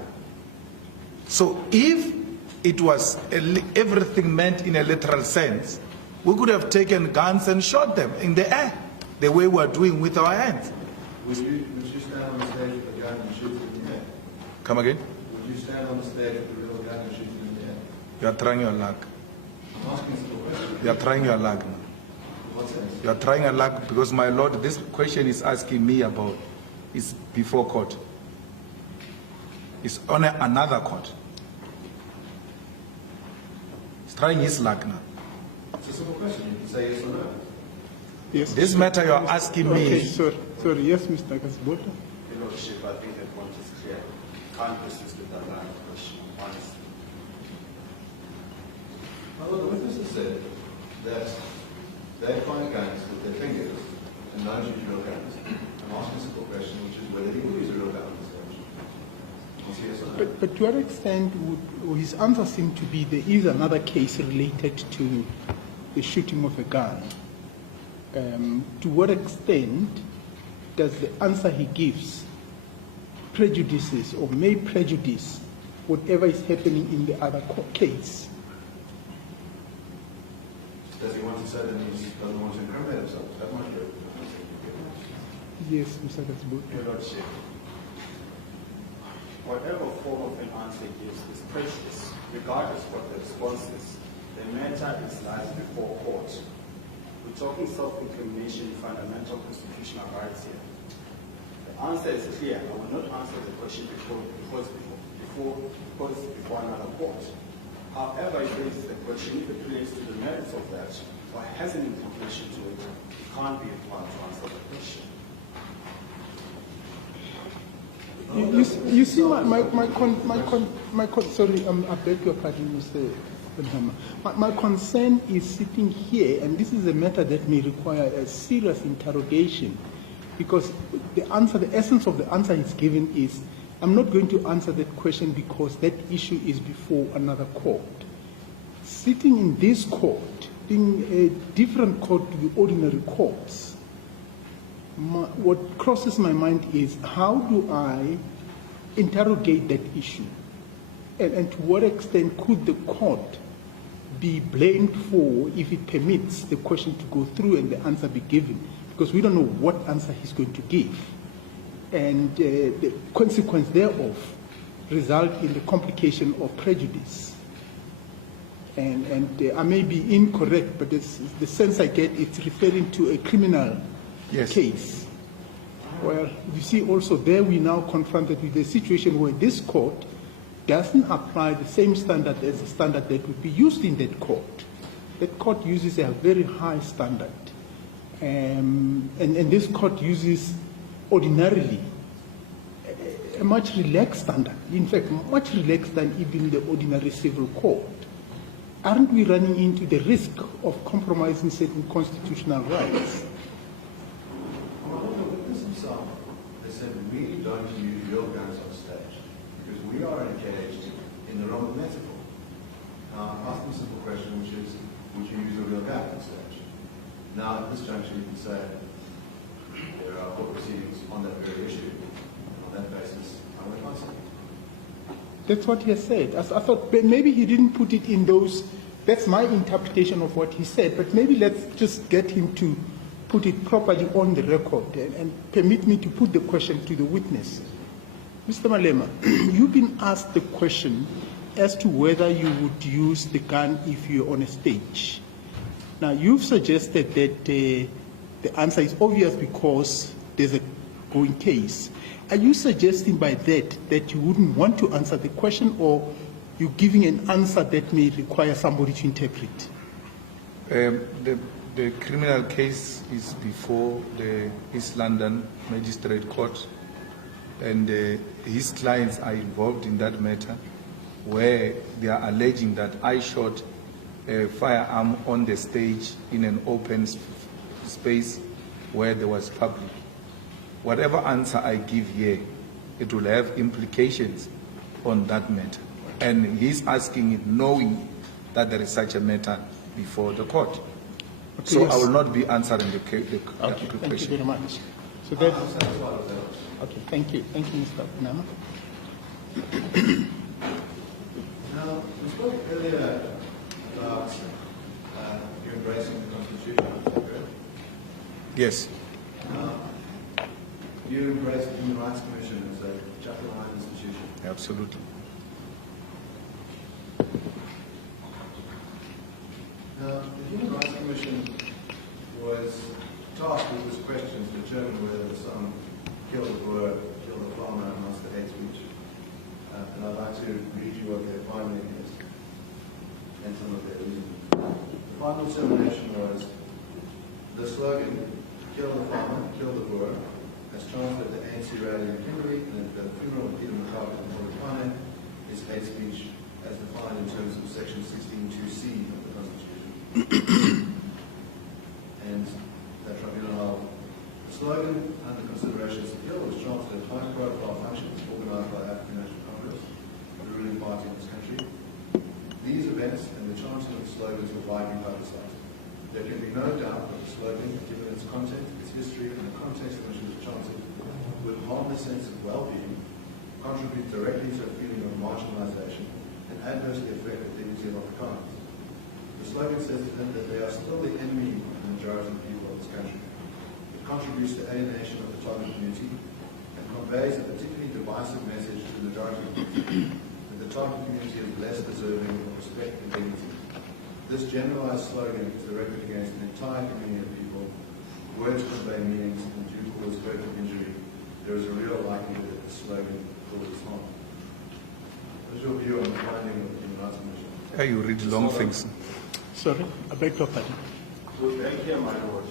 So if it was everything meant in a literal sense, we could have taken guns and shot them in the air, the way we're doing with our hands. Would you stand on the stage with a gun and shoot it in the air? Come again? Would you stand on the stage with a real gun and shoot it in the air? You are trying your luck. I'm asking a simple question. You are trying your luck. What's that? You are trying your luck because, my Lord, this question is asking me about is before court. It's on another court. He's trying his luck now. It's a simple question. You can say yes or no. Yes. This matter you are asking me. Okay, sorry. Yes, Mr. Kasbota. Your Lordship, I think that point is clear. Can't persist with that line of question, honestly. Well, the witnesses said that they find guns with their fingers and don't use real guns. I'm asking a simple question, which is whether he will use a real gun on the stage. It's yes or no. But to what extent would his answer seem to be there is another case related to the shooting of a gun? To what extent does the answer he gives prejudices or may prejudice whatever is happening in the other case? Does he want to say that he doesn't want to incriminate himself? That might be. Yes, Mr. Kasbota. Your Lordship, whatever form of an answer he gives is precious, regardless of what the response is. The matter is lies before court. We're talking self-incrimination, fundamental constitutional rights here. The answer is clear. I will not answer the question before another court. However, it raises the question if it relates to the merits of that or has an implication to it, it can't be required to answer the question. You see, sorry, I beg your pardon, Mr. Benhammer. My concern is sitting here, and this is a matter that may require a serious interrogation, because the essence of the answer he's given is, I'm not going to answer that question because that issue is before another court. Sitting in this court, being a different court to the ordinary courts, what crosses my mind is, how do I interrogate that issue? And to what extent could the court be blamed for if it permits the question to go through and the answer be given? Because we don't know what answer he's going to give. And the consequence thereof result in the complication of prejudice. And I may be incorrect, but the sense I get, it's referring to a criminal case. Well, you see also there we now confronted with a situation where this court doesn't apply the same standard as the standard that would be used in that court. That court uses a very high standard. And this court uses ordinarily a much relaxed standard. In fact, much relaxed than even the ordinary civil court. Aren't we running into the risk of compromising certain constitutional rights? Well, the witness himself has said we don't use real guns on stage because we are engaged in the realm of metaphor. Now, I'm asking a simple question, which is, would you use a real gun on stage? Now, at this juncture, you can say there are court proceedings on that very issue. On that basis, I would answer. That's what he has said. I thought maybe he didn't put it in those. That's my interpretation of what he said. But maybe let's just get him to put it properly on the record and permit me to put the question to the witness. Mr. Malema, you've been asked the question as to whether you would use the gun if you're on a stage. Now, you've suggested that the answer is obvious because there's a going case. Are you suggesting by that you wouldn't want to answer the question, or you're giving an answer that may require somebody to interpret? The criminal case is before the East London Magistrate Court, and his clients are involved in that matter, where they are alleging that I shot a firearm on the stage in an open space where there was public. Whatever answer I give here, it will have implications on that matter. And he's asking it knowing that there is such a matter before the court. Okay, So yes. I will not be answering the Okay, thank you question. very much. So that, okay, thank you, Mr. Oppenheimer. Now, we spoke earlier about you embracing the Constitution, correct? Yes. You embrace the Human Rights Commission as a chapter 9 institution. Absolutely. Now, the Human Rights Commission was tasked with this question to determine whether the son killed the Boer, killed the farmer, amongst the hate speech. And I'd like to read you what their finding is and some of their reasons. The final determination was the slogan, kill the farmer, kill the Boer, as chanted at the ANC rally in Kimberley and at the funeral of Peter McCarthy in Polokwane is hate speech as defined in terms of section 16(2)(c) of the Constitution. And that tribunal, the slogan under consideration as a kill was chanted at high-profile functions organized by the African National Congress, the ruling party in this country. These events and the chanting of the slogans were widely publicized. There can be no doubt that the slogan, given its content, its history, and the context in which it was chanted, would harm the sense of well-being, contribute directly to a feeling of marginalization, and adversely affect the dignity of Afrikaners. The slogan says to them that they are still the enemy of the majority of people of this country. It contributes to alienation of the target community and conveys a particularly divisive message to the majority of the community that the target community is less deserving of respect and dignity. This generalized slogan is directed against an entire community of people. Words convey meanings and do cause hurt or injury. There is a real likelihood that the slogan causes harm. What is your view on the finding of the Human Rights Commission? You read long things. Sorry, I beg your pardon. So very clear, my lord.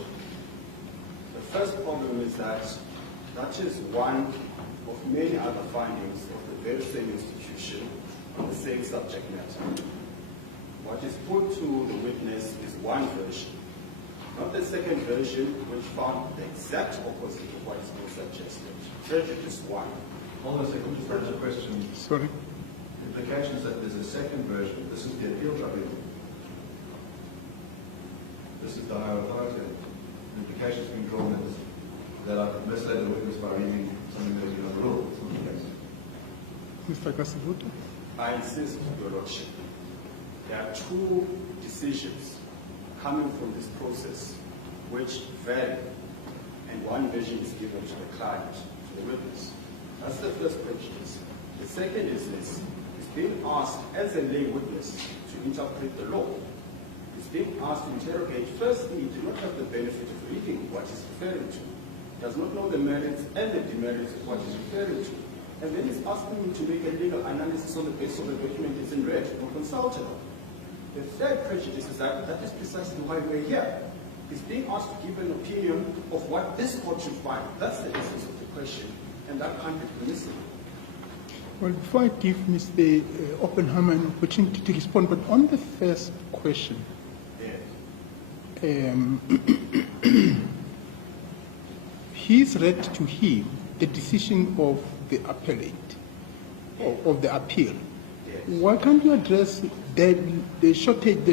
The first problem is that is one of many other findings of the very same institution on the same subject matter. What is put to the witness is one version, not the second version, which found the exact opposite of what is being suggested. Prejudice one. Hold on a second, just ask a question. Sorry. The implication is that there's a second version. This is the appeal tribunal. This is the higher authority. The implication has been drawn that I misled the witness by reading something that is overruled. Mr. Kasivuto? I insist, Your Lordship. There are two decisions coming from this process which vary, and one version is given to the client, to the witness. That's the first prejudice. The second is this. It's being asked as a lay witness to interpret the law. It's being asked to interrogate. Firstly, he does not have the benefit of reading what he's referring to. He does not know the merits and the demerits of what he's referring to. And then he's asking him to make a legal analysis on the basis of the document that's in read or consulted. The third prejudice is that is precisely why we're here. He's being asked to give an opinion of what this court should find. That's the essence of the question, and that can't be permissible. Well, before I give Mr. Oppenheimer an opportunity to respond, but on the first question, he's read to him the decision of the appellate, of the appeal. Yes. Why can't you address the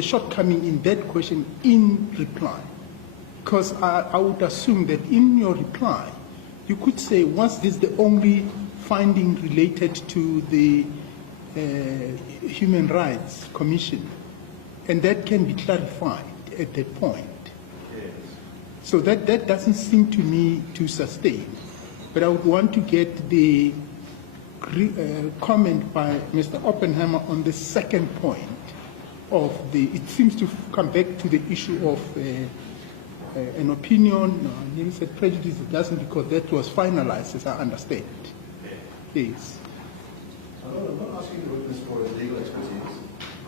shortcoming in that question in reply? Because I would assume that in your reply, you could say, was this the only finding related to the Human Rights Commission? And that can be clarified at that point. Yes. So that doesn't seem to me to sustain. But I would want to get the comment by Mr. Oppenheimer on the second point of it seems to come back to the issue of an opinion. You said prejudice, it doesn't, because that was finalized, as I understand. Yes. I'm not asking the witness for his legal expertise.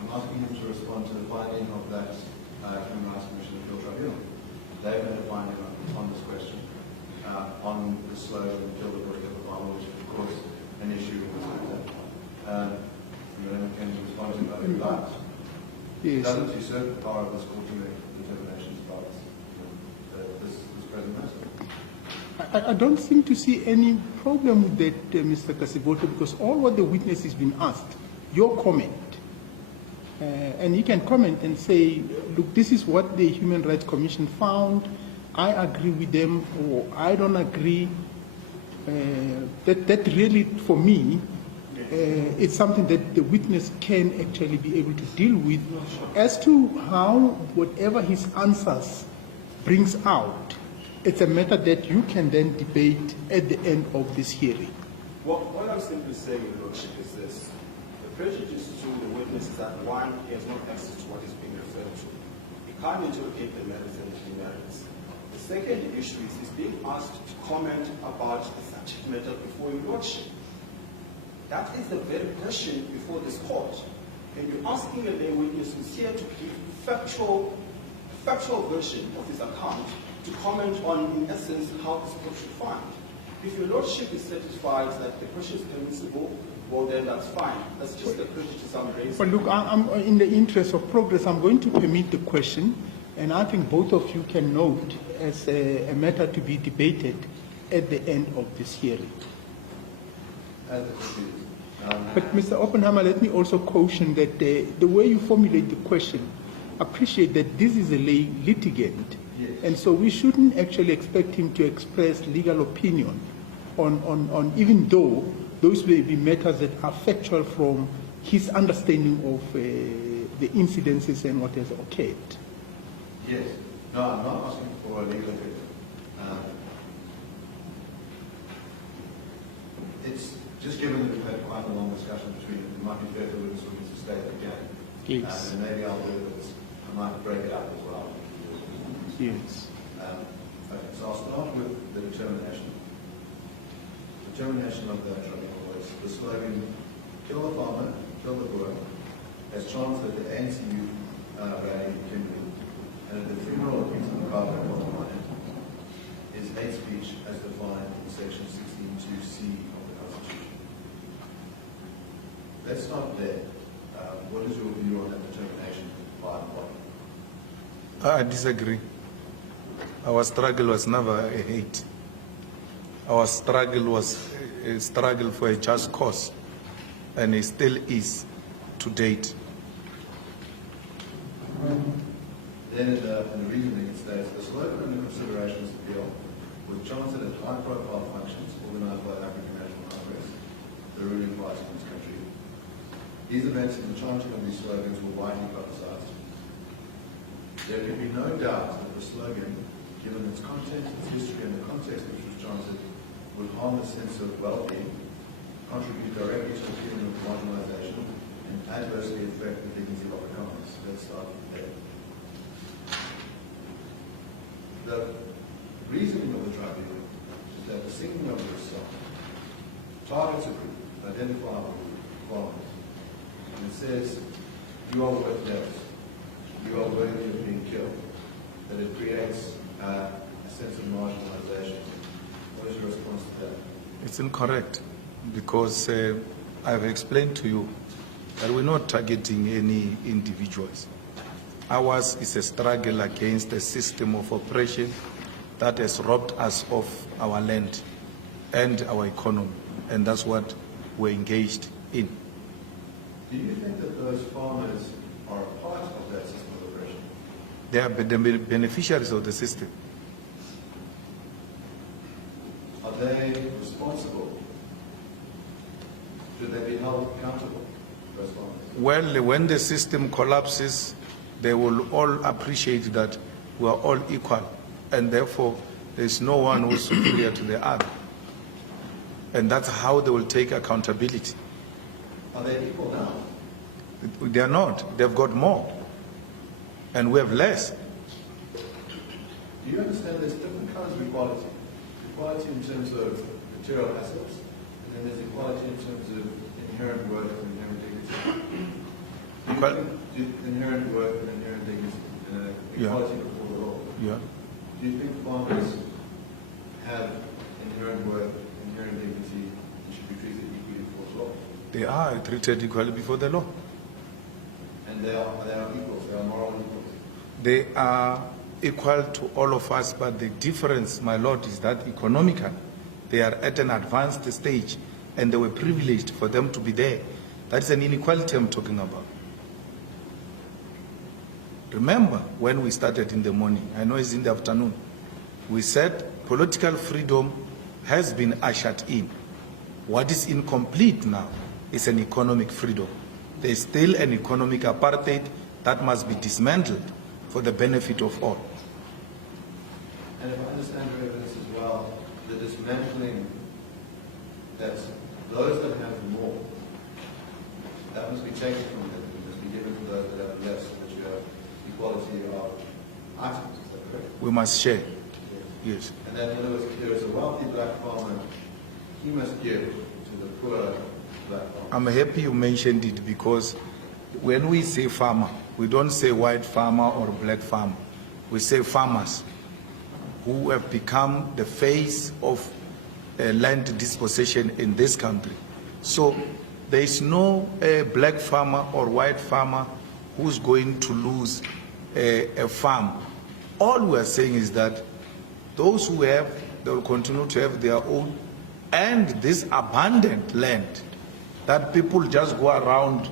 I'm asking him to respond to the finding of that Human Rights Commission appeal tribunal. They've made a finding on this question, on the slogan, kill the Boer, kill the farmer, which of course an issue in this matter. You can respond to that if you like. It Yes. doesn't usurp the power of this court to make determinations about this present matter. I don't seem to see any problem with that, Mr. Kasivoto, because all what the witness has been asked your comment. And you can comment and say, look, this is what the Human Rights Commission found. I agree with them, or I don't agree. That really, for me, it's something that the witness can actually be able to deal with. As to how whatever his answers brings out, it's a matter that you can then debate at the end of this hearing. Well, what I'm simply saying, Your Lordship, is this. The prejudice to the witness is that, one, he has no access to what is being referred to. He can't interrogate the merits and the demerits. The second issue is he's being asked to comment about the subject matter before Your Lordship. That is the very question before this court. And you're asking a lay witness who's here to give factual version of his account to comment on, in essence, how this court should find. If Your Lordship is satisfied that the question is permissible, well then that's fine. That's just the prejudice I'm raising. But look, I'm in the interest of progress, I'm going to permit the question, and I think both of you can note as a matter to be debated at the end of this hearing. But Mr. Oppenheimer, let me also caution that the way you formulate the question, appreciate that this is a lay litigant, yes. And so we shouldn't actually expect him to express legal opinion on even though those may be matters that are factual from his understanding of the incidences and what has occurred. Yes. No, I'm not asking for a legal opinion. It's just given that we've had quite a long discussion between them, it might be fair for witness to state again. Yes. And maybe I'll do this. I might break it up as well. Yes. Okay, so I'll start with the determination. The determination of the tribunal was the slogan, kill the farmer, kill the Boer, as chants that the ANC youth rally continued, and at the funeral of Peter McCarthy on the mind is hate speech as defined in section 16(2)(c) of the Constitution. Let's start there. What is your view on that determination by the body? I disagree. Our struggle was never a hate. Our struggle was a struggle for a just cause, and it still is to date. Then in the reasoning it states, the slogan under consideration is appeal was chanted at high-profile functions organized by African National Congress, the ruling party in this country. These events and the chanting of these slogans were widely publicized. There can be no doubt that the slogan, given its content, its history, and the context in which it was chanted, would harm the sense of well-being, contribute directly to the feeling of marginalization, and adversely affect the dignity of the commons. Let's start there. The reasoning of the tribunal is that the singing of this song targets a group, identifiable followers, and it says, you are worth death, you are worthy of being killed, that it creates a sense of marginalization. What is your response to that? It's incorrect because I've explained to you that we're not targeting any individuals. Ours is a struggle against a system of oppression that has robbed us of our land and our economy, and that's what we're engaged in. Do you think that those farmers are a part of that system of oppression? They are the beneficiaries of the system. Are they responsible? Should they be held accountable, those farmers? Well, when the system collapses, they will all appreciate that we are all equal, and therefore there's no one who's superior to the other. And that's how they will take accountability. Are they equal now? They are not. They've got more, and we have less. Do you understand there's different kinds of equality? Equality in terms of material assets, and then there's equality in terms of inherent worth and inherent dignity. Inherent worth and inherent dignity, equality before the law. Yeah. Do you think farmers have inherent worth, inherent dignity, and should be treated equally before the law? They are treated equally before the law. And they are equals, they are moral equals. They are equal to all of us, but the difference, my Lord, is that economically, they are at an advanced stage, and they were privileged for them to be there. That's an inequality I'm talking about. Remember when we started in the morning, I know it's in the afternoon, we said political freedom has been ushered in. What is incomplete now is an economic freedom. There is still an economic apartheid that must be dismantled for the benefit of all. And if I understand your evidence as well, the dismantling, that those that have more, that must be taken from them, it must be given to those that have less, so that you have equality of items, is that correct? We must share. Yes. And then in other words, if there is a wealthy black farmer, he must give to the poor black farmer. I'm happy you mentioned it, because when we say farmer, we don't say white farmer or black farmer. We say farmers who have become the face of land dispossession in this country. So there is no black farmer or white farmer who's going to lose a farm. All we are saying is that those who have, they will continue to have their own, and this abundant land that people just go around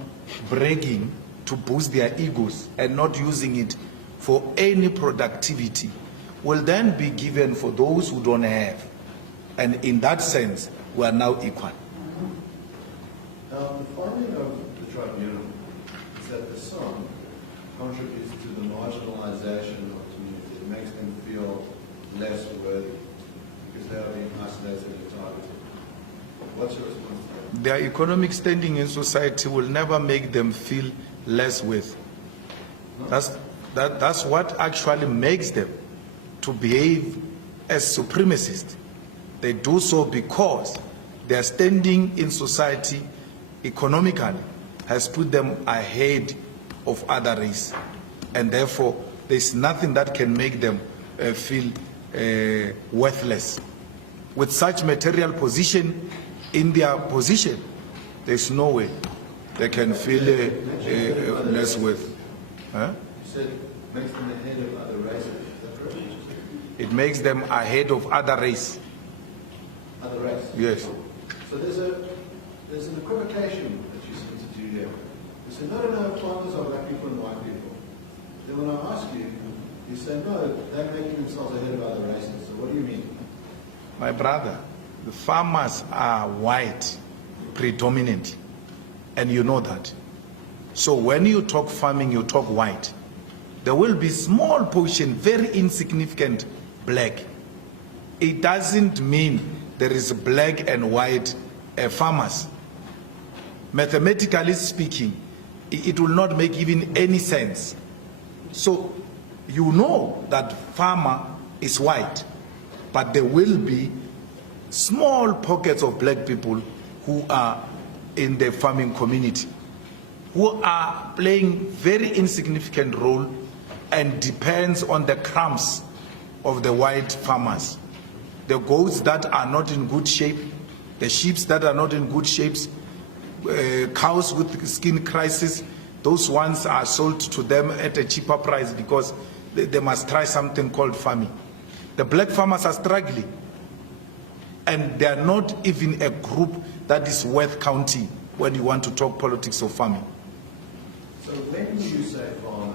bragging to boost their egos and not using it for any productivity will then be given for those who don't have. And in that sense, we are now equal. The finding of the tribunal is that the song contributes to the marginalization of communities. It makes them feel less worthy because they are being isolated and targeted. What's your response to that? Their economic standing in society will never make them feel less worth. That's what actually makes them to behave as supremacists. They do so because their standing in society economically has put them ahead of other races, and therefore there's nothing that can make them feel worthless. With such material position in their position, there's no way they can feel less worth. Huh? You said it makes them ahead of other races. Is that correct? It makes them ahead of other races. Other races? Yes. So there's an equivocation that you seem to do here. You say, no, farmers are black people and white people. Then when I ask you, you say, no, they're making themselves ahead of other races. So what do you mean? My brother, the farmers are white predominantly, and you know that. So when you talk farming, you talk white. There will be small portion, very insignificant black. It doesn't mean there is black and white farmers. Mathematically speaking, it will not make even any sense. So you know that farmer is white, but there will be small pockets of black people who are in the farming community, who are playing very insignificant role and depends on the crumbs of the white farmers. The goats that are not in good shape, the sheep that are not in good shapes, cows with skin crisis, those ones are sold to them at a cheaper price because they must try something called farming. The black farmers are struggling, and they are not even a group that is worth counting when you want to talk politics of farming. So when you say farmer,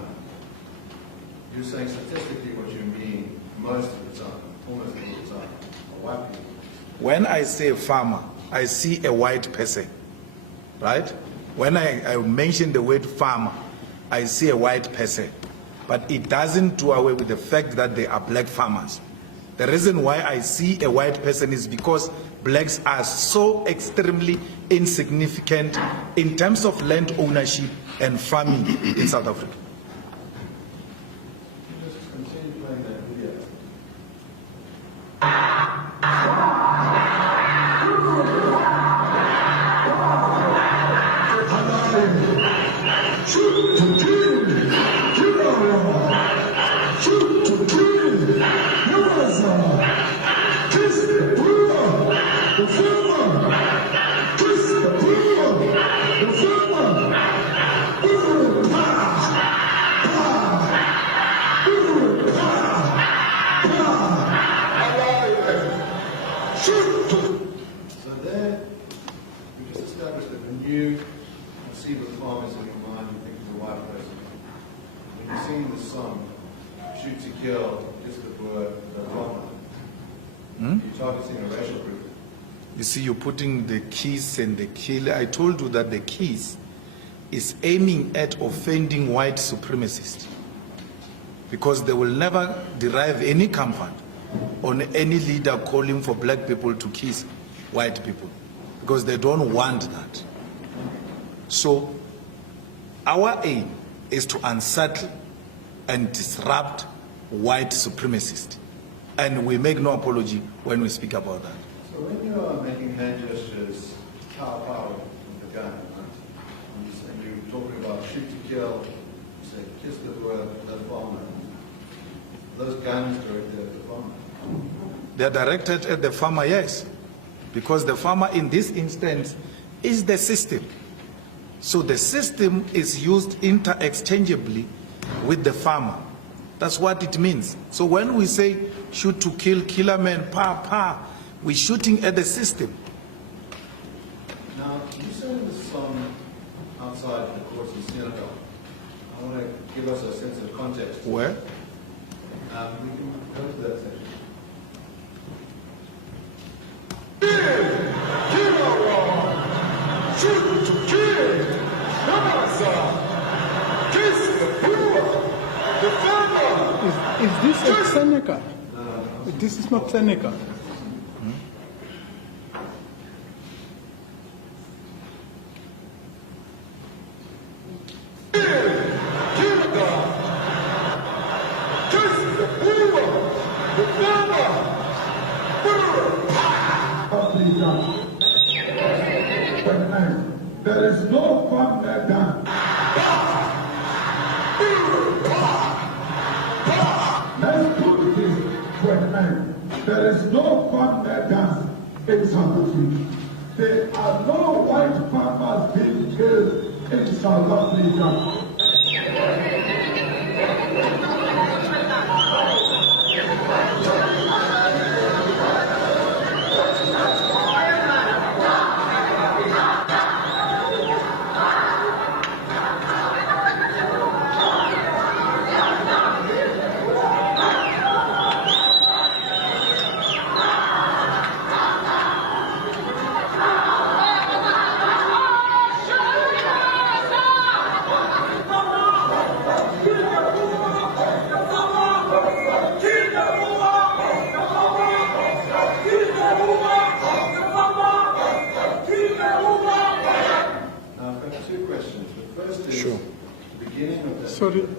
you're saying statistically what you mean most of the time, almost all the time, are white people. When I say farmer, I see a white person, right? When I mention the word farmer, I see a white person. But it doesn't do away with the fact that they are black farmers. The reason why I see a white person is because blacks are so extremely insignificant in terms of land ownership and farming in South Africa. Just continue playing that video. Shoot to kill, shoot to kill, kiss the poor, the farmer, kiss the poor, the farmer, So there, we just established that when you see the farmers in your mind, you think of the white person. When you're singing the song, shoot to kill, just the Boer, the farmer, you're targeting a racial group. You see, you're putting the keys and the killer. I told you that the keys is aiming at offending white supremacists, because they will never derive any comfort on any leader calling for black people to kiss white people, because they don't want that. So our aim is to unsettle and disrupt white supremacists, and we make no apology when we speak about that. So when you are making hand gestures, power with the gun, right? And you're talking about shoot to kill, you say kiss the Boer, the farmer. Those guns directed at the farmer. They are directed at the farmer, yes, because the farmer in this instance is the system. So the system is used interchangeably with the farmer. That's what it means. So when we say shoot to kill, kill a man, we're shooting at the system. Now, you said in the song outside the courts in Senegal, I want to give us a sense of context. Where? We can go to that section. Shoot to kill, kiss the poor, the farmer. Is this a Seneca? This is not Seneca. There is no fun like that. Let's put this 29. There is no fun like that in South Africa. There are no white farmers being killed in South Africa.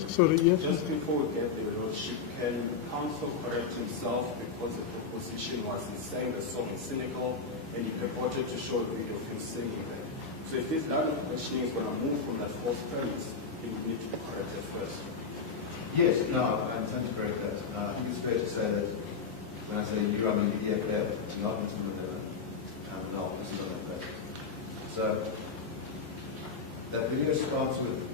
Sorry, yes. Just before we get there, Your Lordship, can the counsel correct himself because the proposition was in saying the song in Senegal and he purported to show a video of him singing that. So if this line of questioning is going to move from that false premise, then we need to be corrected first. Yes, no, I intend to correct that. I think it's fair to say that when I say you, I mean the EFF, not Mr. Malema. No, this is not like that. So that video starts with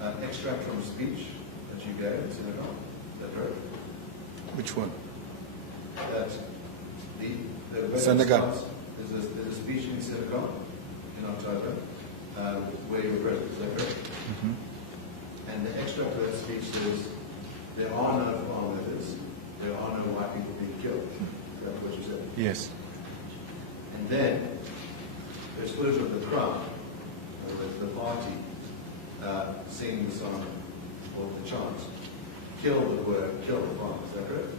an extract from a speech that you gave in Senegal. Is that correct? Which one? That the way Senegal. it starts, there's a speech in Senegal in October where you were present. Is that correct? And the extract of that speech says, there are no farm workers, there are no white people being killed. That's what you said. Yes. And then there's footage of the crowd, the party, singing the song or the chants, kill the Boer, kill the farm. Is that correct?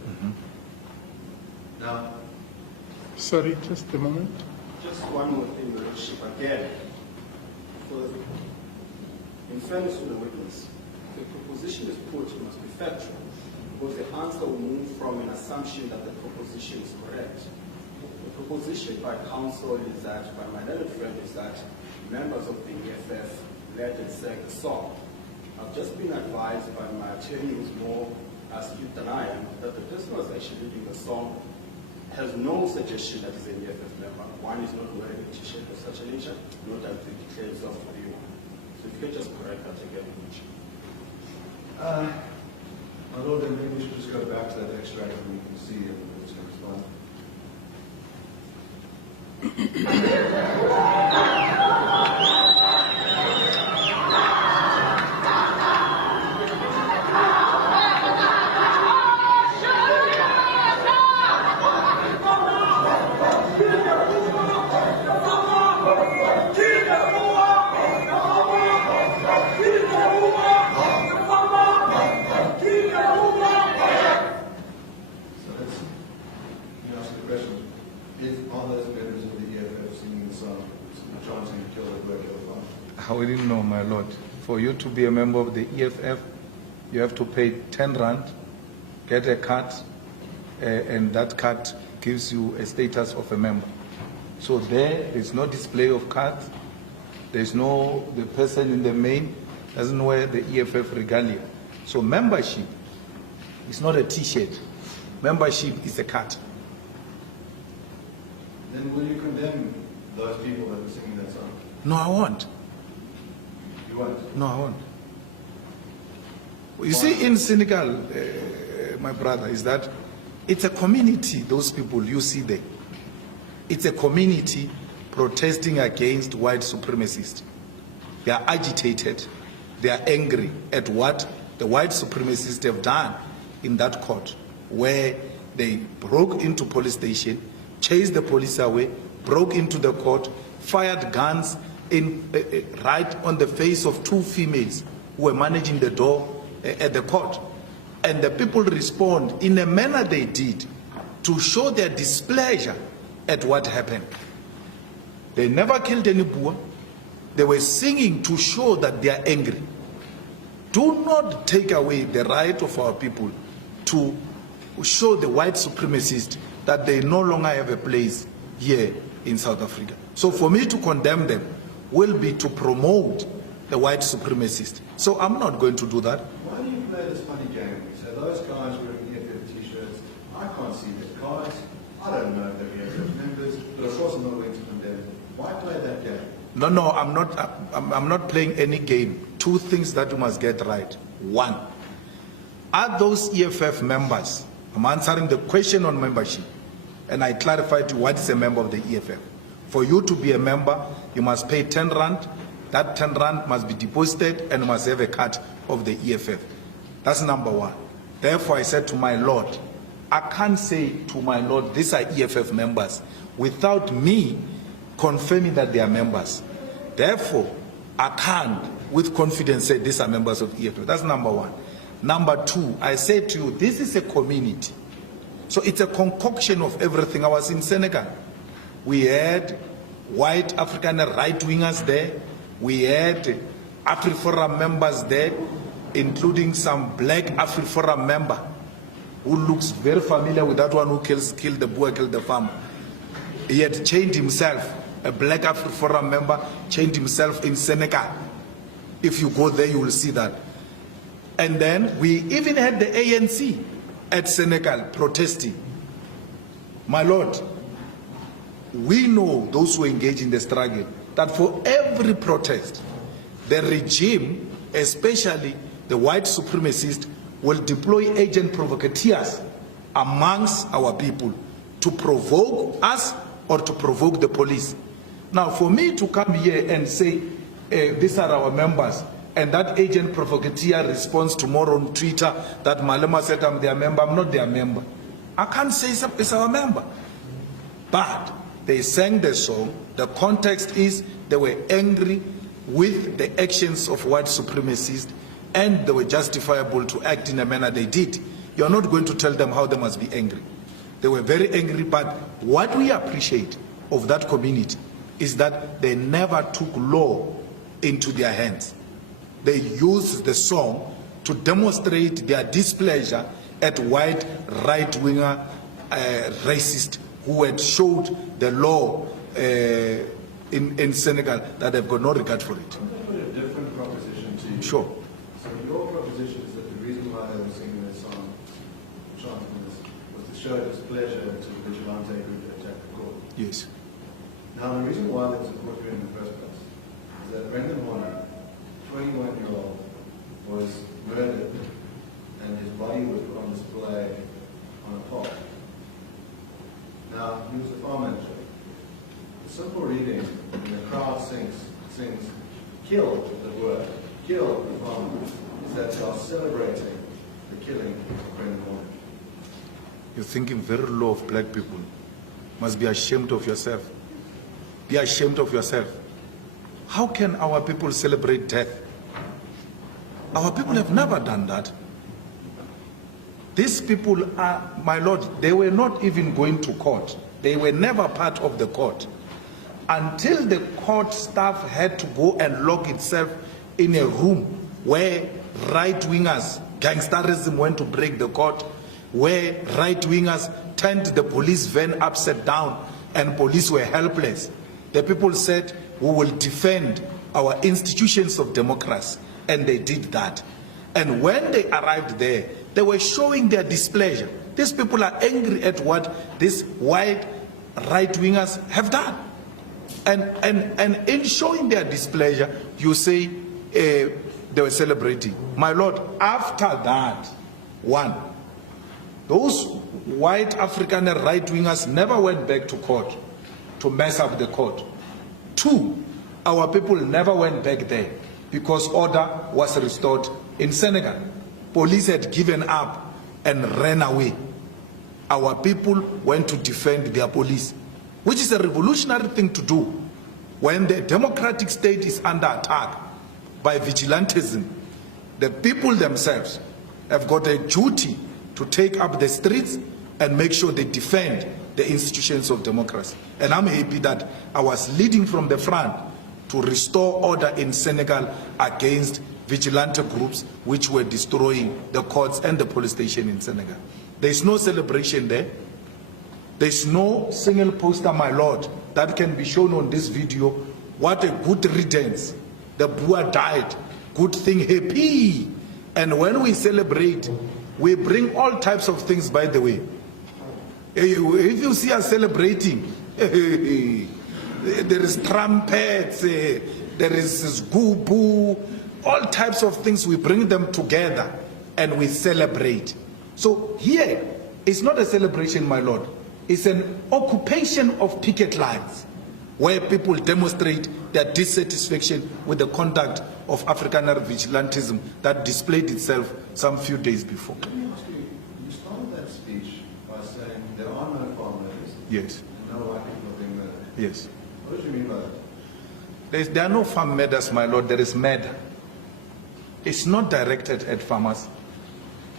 Now, Sorry, just a moment. Just one more thing, Your Lordship, again. In fairness to the witness, the proposition is put must be factual, because the answer will move from an assumption that the proposition is correct. The proposition by counsel is that, by my learned friend, is that members of the EFF led and sang the song. I've just been advised by my attorney, who's more astute than I am, that the person who was actually leading the song has no suggestion that he's an EFF member. One is not wearing a t-shirt of such a nature, nor does he declare himself to be one. So if you could just correct that again. my Lord, then maybe we should just go back to that extract and we can see if it's going to respond. I didn't know, my lord. For you to be a member of the EFF, you have to pay 10 rand, get a card, and that card gives you a status of a member. So there is no display of cards. There's no, the person in the main doesn't wear the EFF regalia. So membership is not a t-shirt. Membership is a card. Then will you condemn those people that were singing that song? No, I won't. You won't? No, I won't. You see, in Senegal, my brother, is that it's a community, those people you see there. It's a community protesting against white supremacists. They are agitated, they are angry at what the white supremacists have done in that court, where they broke into police station, chased the police away, broke into the court, fired guns right on the face of two females who were managing the door at the court. And the people respond in a manner they did to show their displeasure at what happened. They never killed any Boer. They were singing to show that they are angry. Do not take away the right of our people to show the white supremacists that they no longer have a place here in South Africa. So for me to condemn them will be to promote the white supremacists. So I'm not going to do that. Why do you play this funny game? You say those guys wearing EFF t-shirts, I can't see their cards, I don't know if they're EFF members, but of course I'm not going to condemn them. Why play that game? No, I'm not playing any game. Two things that you must get right. One, are those EFF members? I'm answering the question on membership, and I clarified to you what is a member of the EFF. For you to be a member, you must pay 10 rand. That 10 rand must be deposited and must have a card of the EFF. That's number one. Therefore, I said to my Lord, I can't say to my Lord, these are EFF members, without me confirming that they are members. Therefore, I can't with confidence say these are members of EFF. That's number one. Number two, I said to you, this is a community. So it's a concoction of everything. I was in Senegal. We had white African right-wingers there. We had Afriforum members there, including some black Afriforum member who looks very familiar with that one who killed the Boer, killed the farmer. He had changed himself. A black Afriforum member changed himself in Senegal. If you go there, you will see that. And then we even had the ANC at Senegal protesting. My Lord, we know those who engage in the struggle that for every protest, the regime, especially the white supremacists, will deploy agent provocateurs amongst our people to provoke us or to provoke the police. Now, for me to come here and say, these are our members, and that agent provocateur responds tomorrow on Twitter that Malema said I'm their member, I'm not their member. I can't say it's our member. But they sang the song. The context is they were angry with the actions of white supremacists, and they were justifiable to act in a manner they did. You're not going to tell them how they must be angry. They were very angry, but what we appreciate of that community is that they never took law into their hands. They used the song to demonstrate their displeasure at white right-winger racists who had showed the law in Senegal that they've got no regard for it. I'm going to put a different proposition to you. Sure. So your proposition is that the reason why they were singing this song, chanting this, was to show displeasure to the vigilante group that attacked the court. Yes. Now, the reason why they support you in the first place is that Brendan Horner, 21-year-old, was murdered and his body was put on display on a pole. Now, he was a farm manager. The simple reading, when the crowd sings, kill the word, kill the farmer, is that they are celebrating the killing of Brendan Horner. You're thinking very low of black people. Must be ashamed of yourself. Be ashamed of yourself. How can our people celebrate death? Our people have never done that. These people are, my Lord, they were not even going to court. They were never part of the court. until the court staff had to go and lock itself in a room where right-wingers, gangsterism went to break the court, where right-wingers turned the police van upside down and police were helpless. The people said, we will defend our institutions of democracy, and they did that. And when they arrived there, they were showing their displeasure. These people are angry at what these white right-wingers have done. And in showing their displeasure, you say they were celebrating. My Lord, after that, one, those white African right-wingers never went back to court to mess up the court. Two, our people never went back there because order was restored in Senegal. Police had given up and ran away. Our people went to defend their police, which is a revolutionary thing to do. When the democratic state is under attack by vigilantism, the people themselves have got a duty to take up the streets and make sure they defend the institutions of democracy. And I'm happy that I was leading from the front to restore order in Senegal against vigilante groups which were destroying the courts and the police station in Senegal. There is no celebration there. There is no single poster, my Lord, that can be shown on this video. What a good riddance. The Boer died. Good thing, happy. And when we celebrate, we bring all types of things, by the way. If you see us celebrating, there is trumpets, there is goo-boo, all types of things. We bring them together and we celebrate. So here, it's not a celebration, my Lord. It's an occupation of picket lines where people demonstrate their dissatisfaction with the conduct of Afrikaner vigilantism that displayed itself some few days before. Let me ask you, you started that speech by saying there are no farm murders. Yes. And no white people are being murdered. Yes. What did you mean by that? There are no farm murders, my Lord. There is murder. It's not directed at farmers.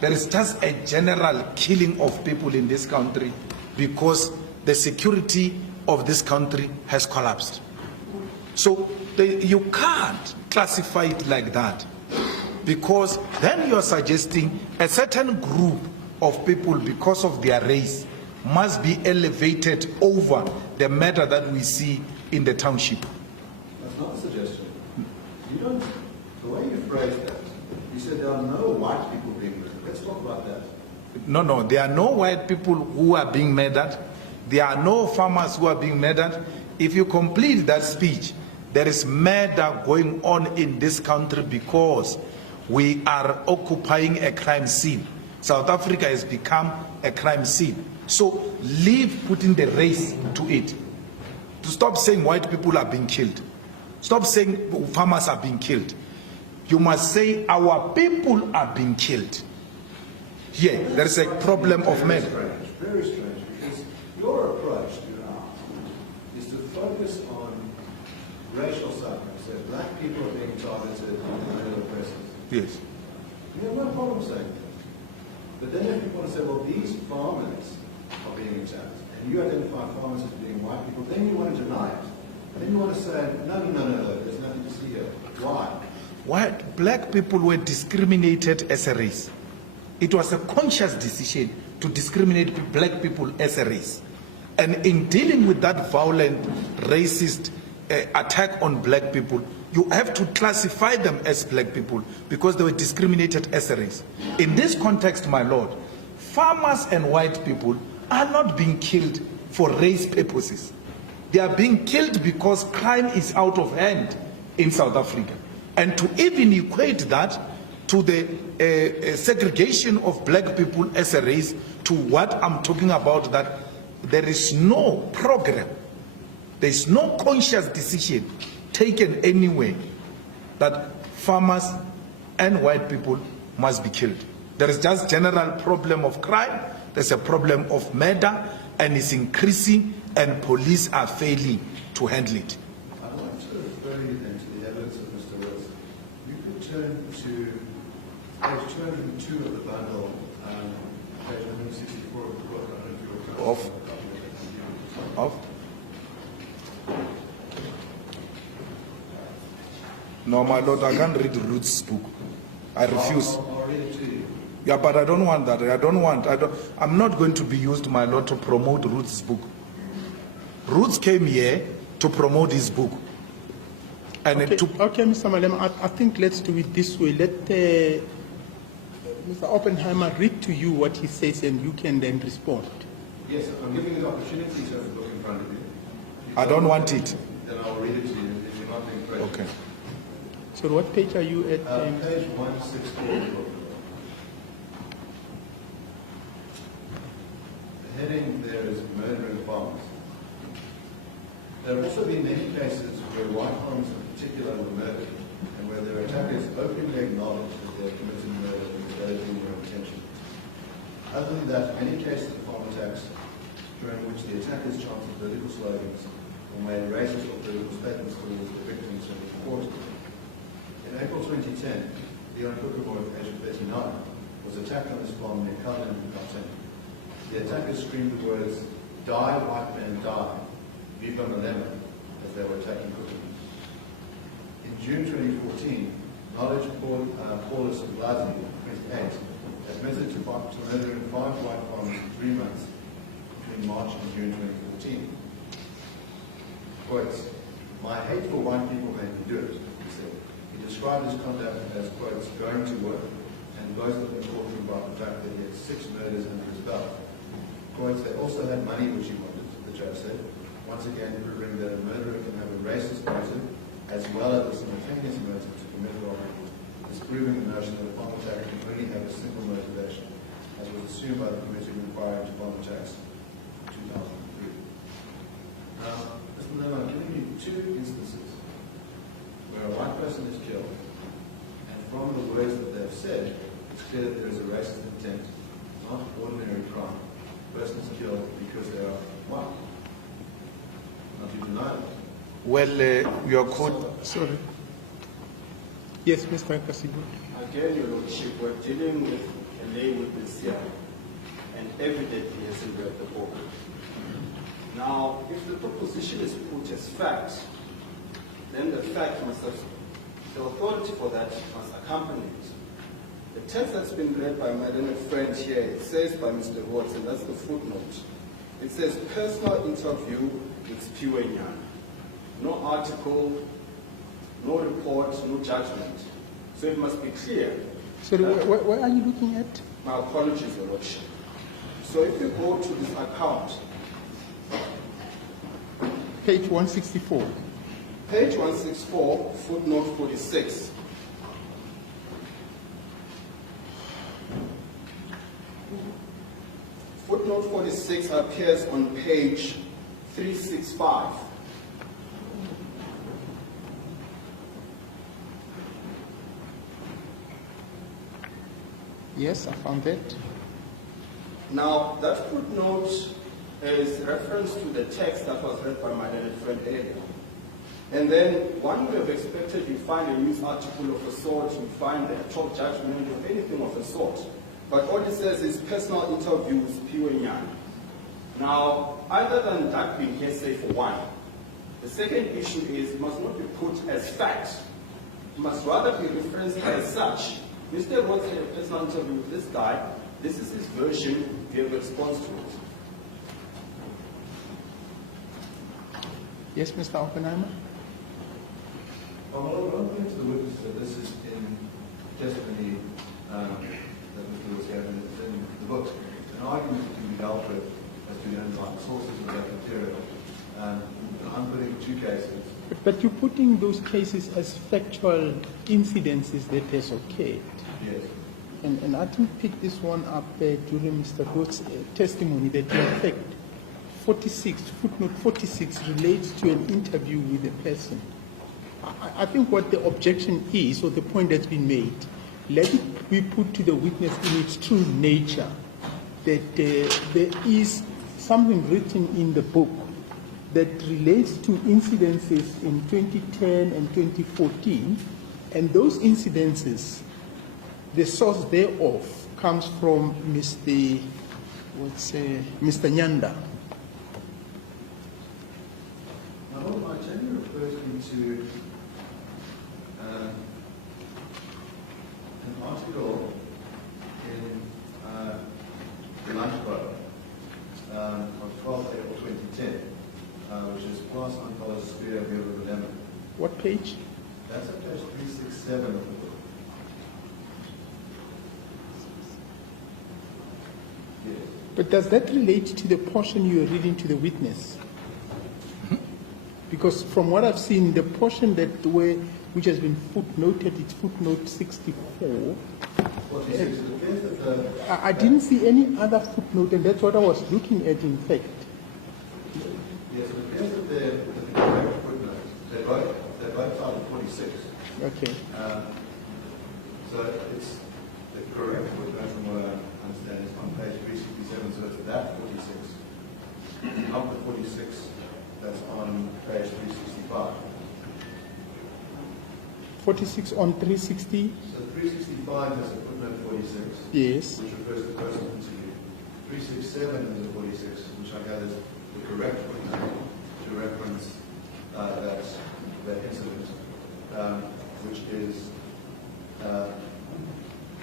There is just a general killing of people in this country because the security of this country has collapsed. So you can't classify it like that, because then you are suggesting a certain group of people, because of their race, must be elevated over the matter that we see in the township. That's not a suggestion. You don't, the way you phrased that, you said there are no white people being murdered. Let's talk about that. No, there are no white people who are being murdered. There are no farmers who are being murdered. If you complete that speech, there is murder going on in this country because we are occupying a crime scene. South Africa has become a crime scene. So leave putting the race to it. To stop saying white people are being killed. Stop saying farmers are being killed. You must say our people are being killed. Here, there is a problem of murder. Very strange, because your approach to now is to focus on racial suffering. So black people are being targeted and male oppressors. Yes. You have no problem saying that. But then if you want to say, well, these farmers are being attacked, and you identify farmers as being white people, then you want to deny it. Then you want to say, no, there's nothing to see here. Why? Black people were discriminated as a race. It was a conscious decision to discriminate black people as a race. And in dealing with that violent, racist attack on black people, you have to classify them as black people because they were discriminated as a race. In this context, my Lord, farmers and white people are not being killed for race purposes. They are being killed because crime is out of hand in South Africa. And to even equate that to the segregation of black people as a race, to what I'm talking about, that there is no program, there is no conscious decision taken anywhere that farmers and white people must be killed. There is just general problem of crime, there's a problem of murder, and it's increasing, and police are failing to handle it. I'd like to refer you then to the evidence of Mr. Wilson. You could turn to page 202 of the bundle, page 164 of the book. I don't know if you're Of? No, my lord, I can't read Ruth's book. I refuse. I'll read it to you. Yeah, but I don't want that. I'm not going to be used, my lord, to promote Ruth's book. Ruth came here to promote his book. And Okay, to, okay, Mr. Malema, I think let's do it this way. Let Mr. Oppenheimer read to you what he says and you can then respond. Yes, I'm giving you the opportunity to have a book in front of you. I don't want it. Then I'll read it to you if you're not being present. Okay. So what page are you at? Page 164 of the book. The heading there is murdering farmers. There have also been many cases where white farmers in particular were murdered and where their attackers openly acknowledged that they had committed murder because they had been their intention. Other than that, many cases of farm attacks during which the attackers chanted political slogans or made racist or political statements towards the victims were reported. In April 2010, Leon Boer, aged 39, was attacked on his farm near Cullinan in Gauteng. The attackers screamed the words, "Die, white man, die," Viva Malema, as they were attacking Cookman. In June 2014, Knowledge Paulus of Glasgow, 28, admitted to murdering 5 white farmers in 3 months between March and June 2014. Quotes, "My hate for white people made me do it," he said. He described his conduct as, quotes, "going to work," and boasted in the courtroom about the fact that he had 6 murders under his belt. Quotes, "They also had money which he wanted," the judge said, once again proving that a murderer can have a racist motive as well as a simultaneous motive to commit robbery, disproving the notion that a bomb attack can only have a single motivation, as was assumed by the committee inquiry into bomb attacks in 2003. Now, Mr. Malema, I'm giving you 2 instances where a white person is killed, and from the words that they've said, it's clear that there is a racist intent. It's not an ordinary crime. The person is killed because they are white. Not you deny it. well, your court, Sorry. Yes, Mr. Kasibu. Again, Your Lordship, we're dealing with a lay witness here, and evidently hasn't read the book. Now, if the proposition is put as fact, then the fact must have, the authority for that must accompany it. The text that's been read by my learned friend here, it says by Mr. Watts, and that's the footnote. It says, personal interview with Piwenyan. No article, no report, no judgment. So it must be clear. Sorry, where are you looking at? My apologies, Your Lordship. So if you go to this account, Page 164. page 164, footnote 46. Footnote 46 appears on page 365. Yes, I found that. Now, that footnote is reference to the text that was read by my learned friend earlier. And then one would have expected you find a news article of a sort, you find a top judgment or anything of a sort. But all it says is personal interview with Piwenyan. Now, other than that being hearsay for one, the second issue is it must not be put as fact. It must rather be referenced as such. Mr. Roth had a personal interview with this guy. This is his version. Give a response to it. Yes, Mr. Oppenheimer? Well, I'm going to the witness that this is in testimony that Mr. Lewis gave in the book. An argument that can be dealt with as to the underlying sources of that material. I'm putting 2 cases. But you're putting those cases as factual incidences that has occurred. Yes. And I didn't pick this one up during Mr. Roth's testimony that in fact 46, footnote 46 relates to an interview with a person. I think what the objection is, or the point that's been made, let it be put to the witness in its true nature that there is something written in the book that relates to incidences in 2010 and 2014, and those incidences, the source thereof comes from Mr. Nyanda. Now, I generally refers me to an article in the Lunch Book of 12 April 2010, which is Class on College Spear of Malema. What page? That's at page 367 of the book. Yes. But does that relate to the portion you are reading to the witness? Because from what I've seen, the portion which has been footnoted, it's footnote 64. I didn't see any other footnote, and that's what I was looking at, in fact. Yes, it appears that the correct footnote, they both filed 46. Okay. So it's the correct footnote, from what I understand, is on page 367, so it's that 46, not the 46 that's on page 365. 46 on 360? So 365 has a footnote 46, Yes. which refers to the personal interview. 367 is a 46, which I gather is the correct footnote to reference that incident, which is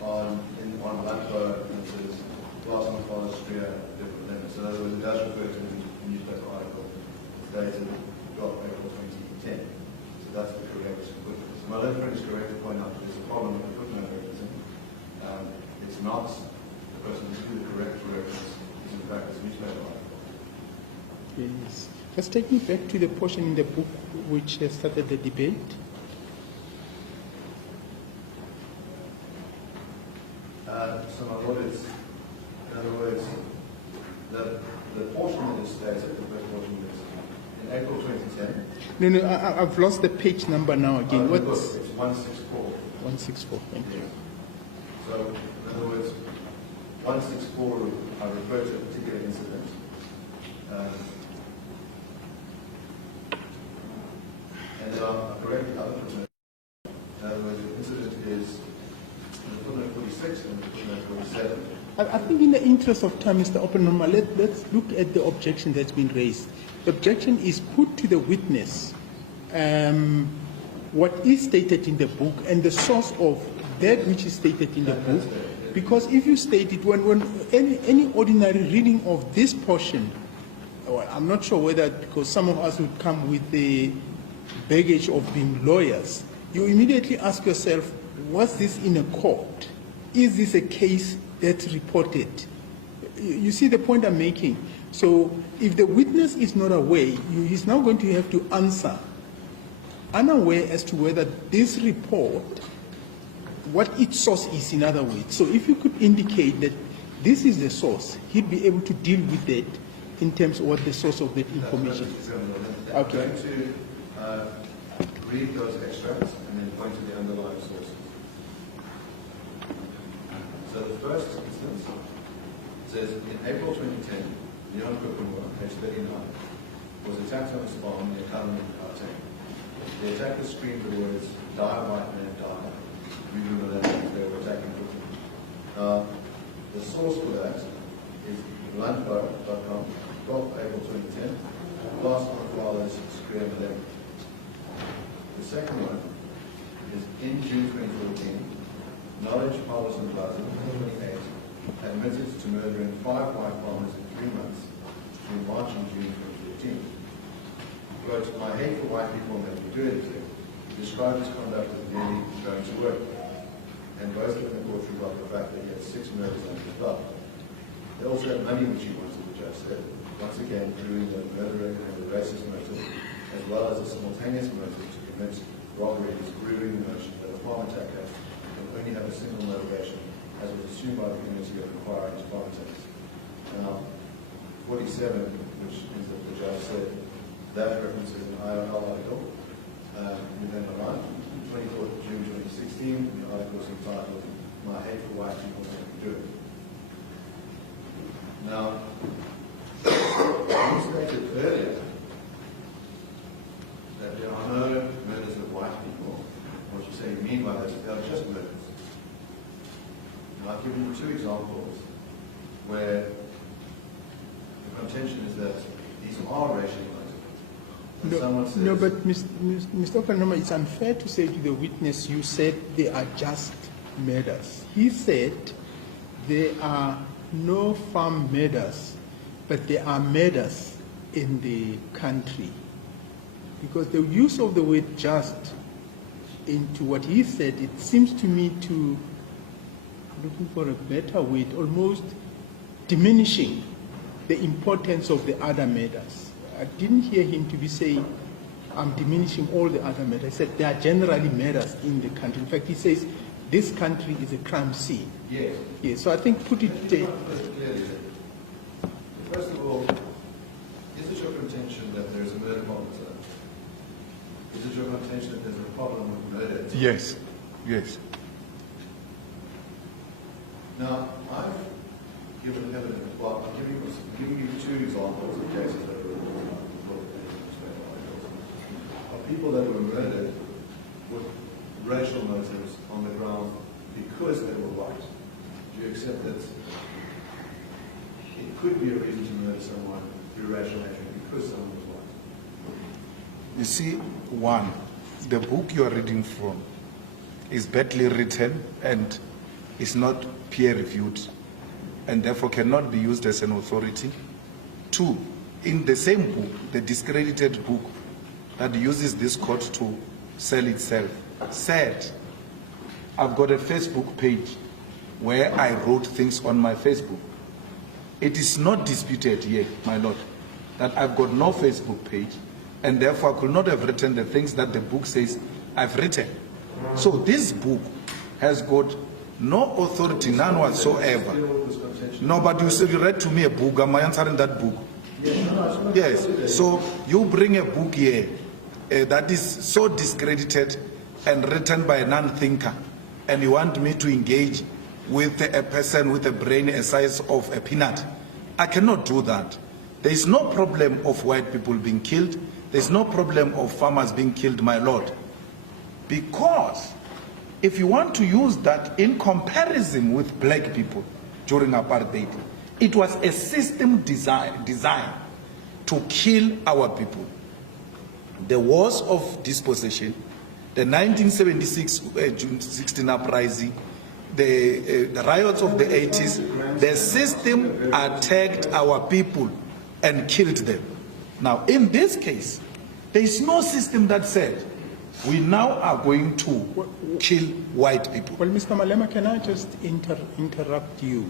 on Lampo, and it says Glass on Forestria, different limits. So in other words, it does refer to the newspaper article dated 12 April 2010. So that's the correct footnote. So my letter is correct to point out that there's a problem with the footnote referencing. It's not the person who's the correct reference, it's in fact this newspaper article. Yes. Just take me back to the portion in the book which started the debate. So my Lord, it's, in other words, the portion that is stated, the first portion is in April 2010. No, I've lost the page number now again. Look, What's it's 164. 164? Thank you. So, in other words, 164, I refer to a particular incident. And there are correct other footnotes. In other words, the incident is in the footnote 46 and the footnote 47. I think in the interest of time, Mr. Oppenheimer, let's look at the objection that's been raised. The objection is put to the witness what is stated in the book and the source of that which is stated in the book. Because if you state it, when any ordinary reading of this portion, well, I'm not sure whether, because some of us would come with the baggage of being lawyers, you immediately ask yourself, was this in a court? Is this a case that's reported? You see the point I'm making? So if the witness is not aware, he's now going to have to answer unaware as to whether this report, what its source is, in other words. So if you could indicate that this is the source, he'd be able to deal with it in terms of what the source of that information is. Okay. Okay. I'm going to read those extracts and then point to the underlying sources. So the first instance says, in April 2010, Leon Kukumwa, page 39, was attacked on his farm near Kalani, Gauteng. The attackers screamed the words, "Die, white man, die." We knew that they were attacking Kukumwa. The source for that is landbo.com, 12 April 2010. Last one follows Square Malema. The second one is in June 2014. Knowledge, Policy, Plaza, 28, admitted to murdering 5 white farmers in 3 months between March and June 2014. Quote, "My hate for white people made me do anything." He described his conduct as merely going to work, and boasted in the courtroom about the fact that he had 6 murders under his belt. They also had money which he wanted, the judge said, once again proving that murdering had a racist motive, as well as a simultaneous motive to commit robbery, disproving the notion that a farm attacker only have a single motivation, as was assumed by the community of inquiring his farm attacks. Now, 47, which is that the judge said, that references an IRL article within the line, 24th of June 2016, the article is entitled, "My Hate for White People Make Me Do It." Now, you stated earlier that there are no murders of white people. What you say you mean by that is they are just murders. And I've given you 2 examples where the contention is that these are racially motivated. And No, someone says, no, but Mr. Oppenheimer, it's unfair to say to the witness, you said they are just murders. He said there are no farm murders, but there are murders in the country. Because the use of the word just into what he said, it seems to me to, looking for a better word, almost diminishing the importance of the other murders. I didn't hear him to be saying, I'm diminishing all the other murders. He said there are generally murders in the country. In fact, he says this country is a crime scene. yes. Yes, so I think put it there. Clearly. First of all, is it your contention that there is a murder problem? Is it your contention that there's a problem with murder? Yes, yes. Now, I've given evidence, well, I'm giving you two examples of cases that were of people that were murdered with racial motives on the ground because they were white. Do you accept that it could be a reason to murder someone through racial hatred because someone was white? You see, one, the book you are reading from is badly written and is not peer-reviewed and therefore cannot be used as an authority. Two, in the same book, the discredited book that uses this court to sell itself, said, I've got a Facebook page where I wrote things on my Facebook. It is not disputed yet, my lord, that I've got no Facebook page and therefore I could not have written the things that the book says I've written. So this book has got no authority, none whatsoever. No, but you said you read to me a book. Am I answering that book? Yes. So you bring a book here that is so discredited and written by a non-thinker, and you want me to engage with a person with a brain the size of a peanut. I cannot do that. There is no problem of white people being killed. There is no problem of farmers being killed, my lord. Because if you want to use that in comparison with black people during apartheid, it was a system designed to kill our people. The wars of dispossession, the 1976 June 16 uprising, the riots of the 80s, the system attacked our people and killed them. Now, in this case, there is no system that said, we now are going to kill white people. Well, Mr. Malema, can I just interrupt you?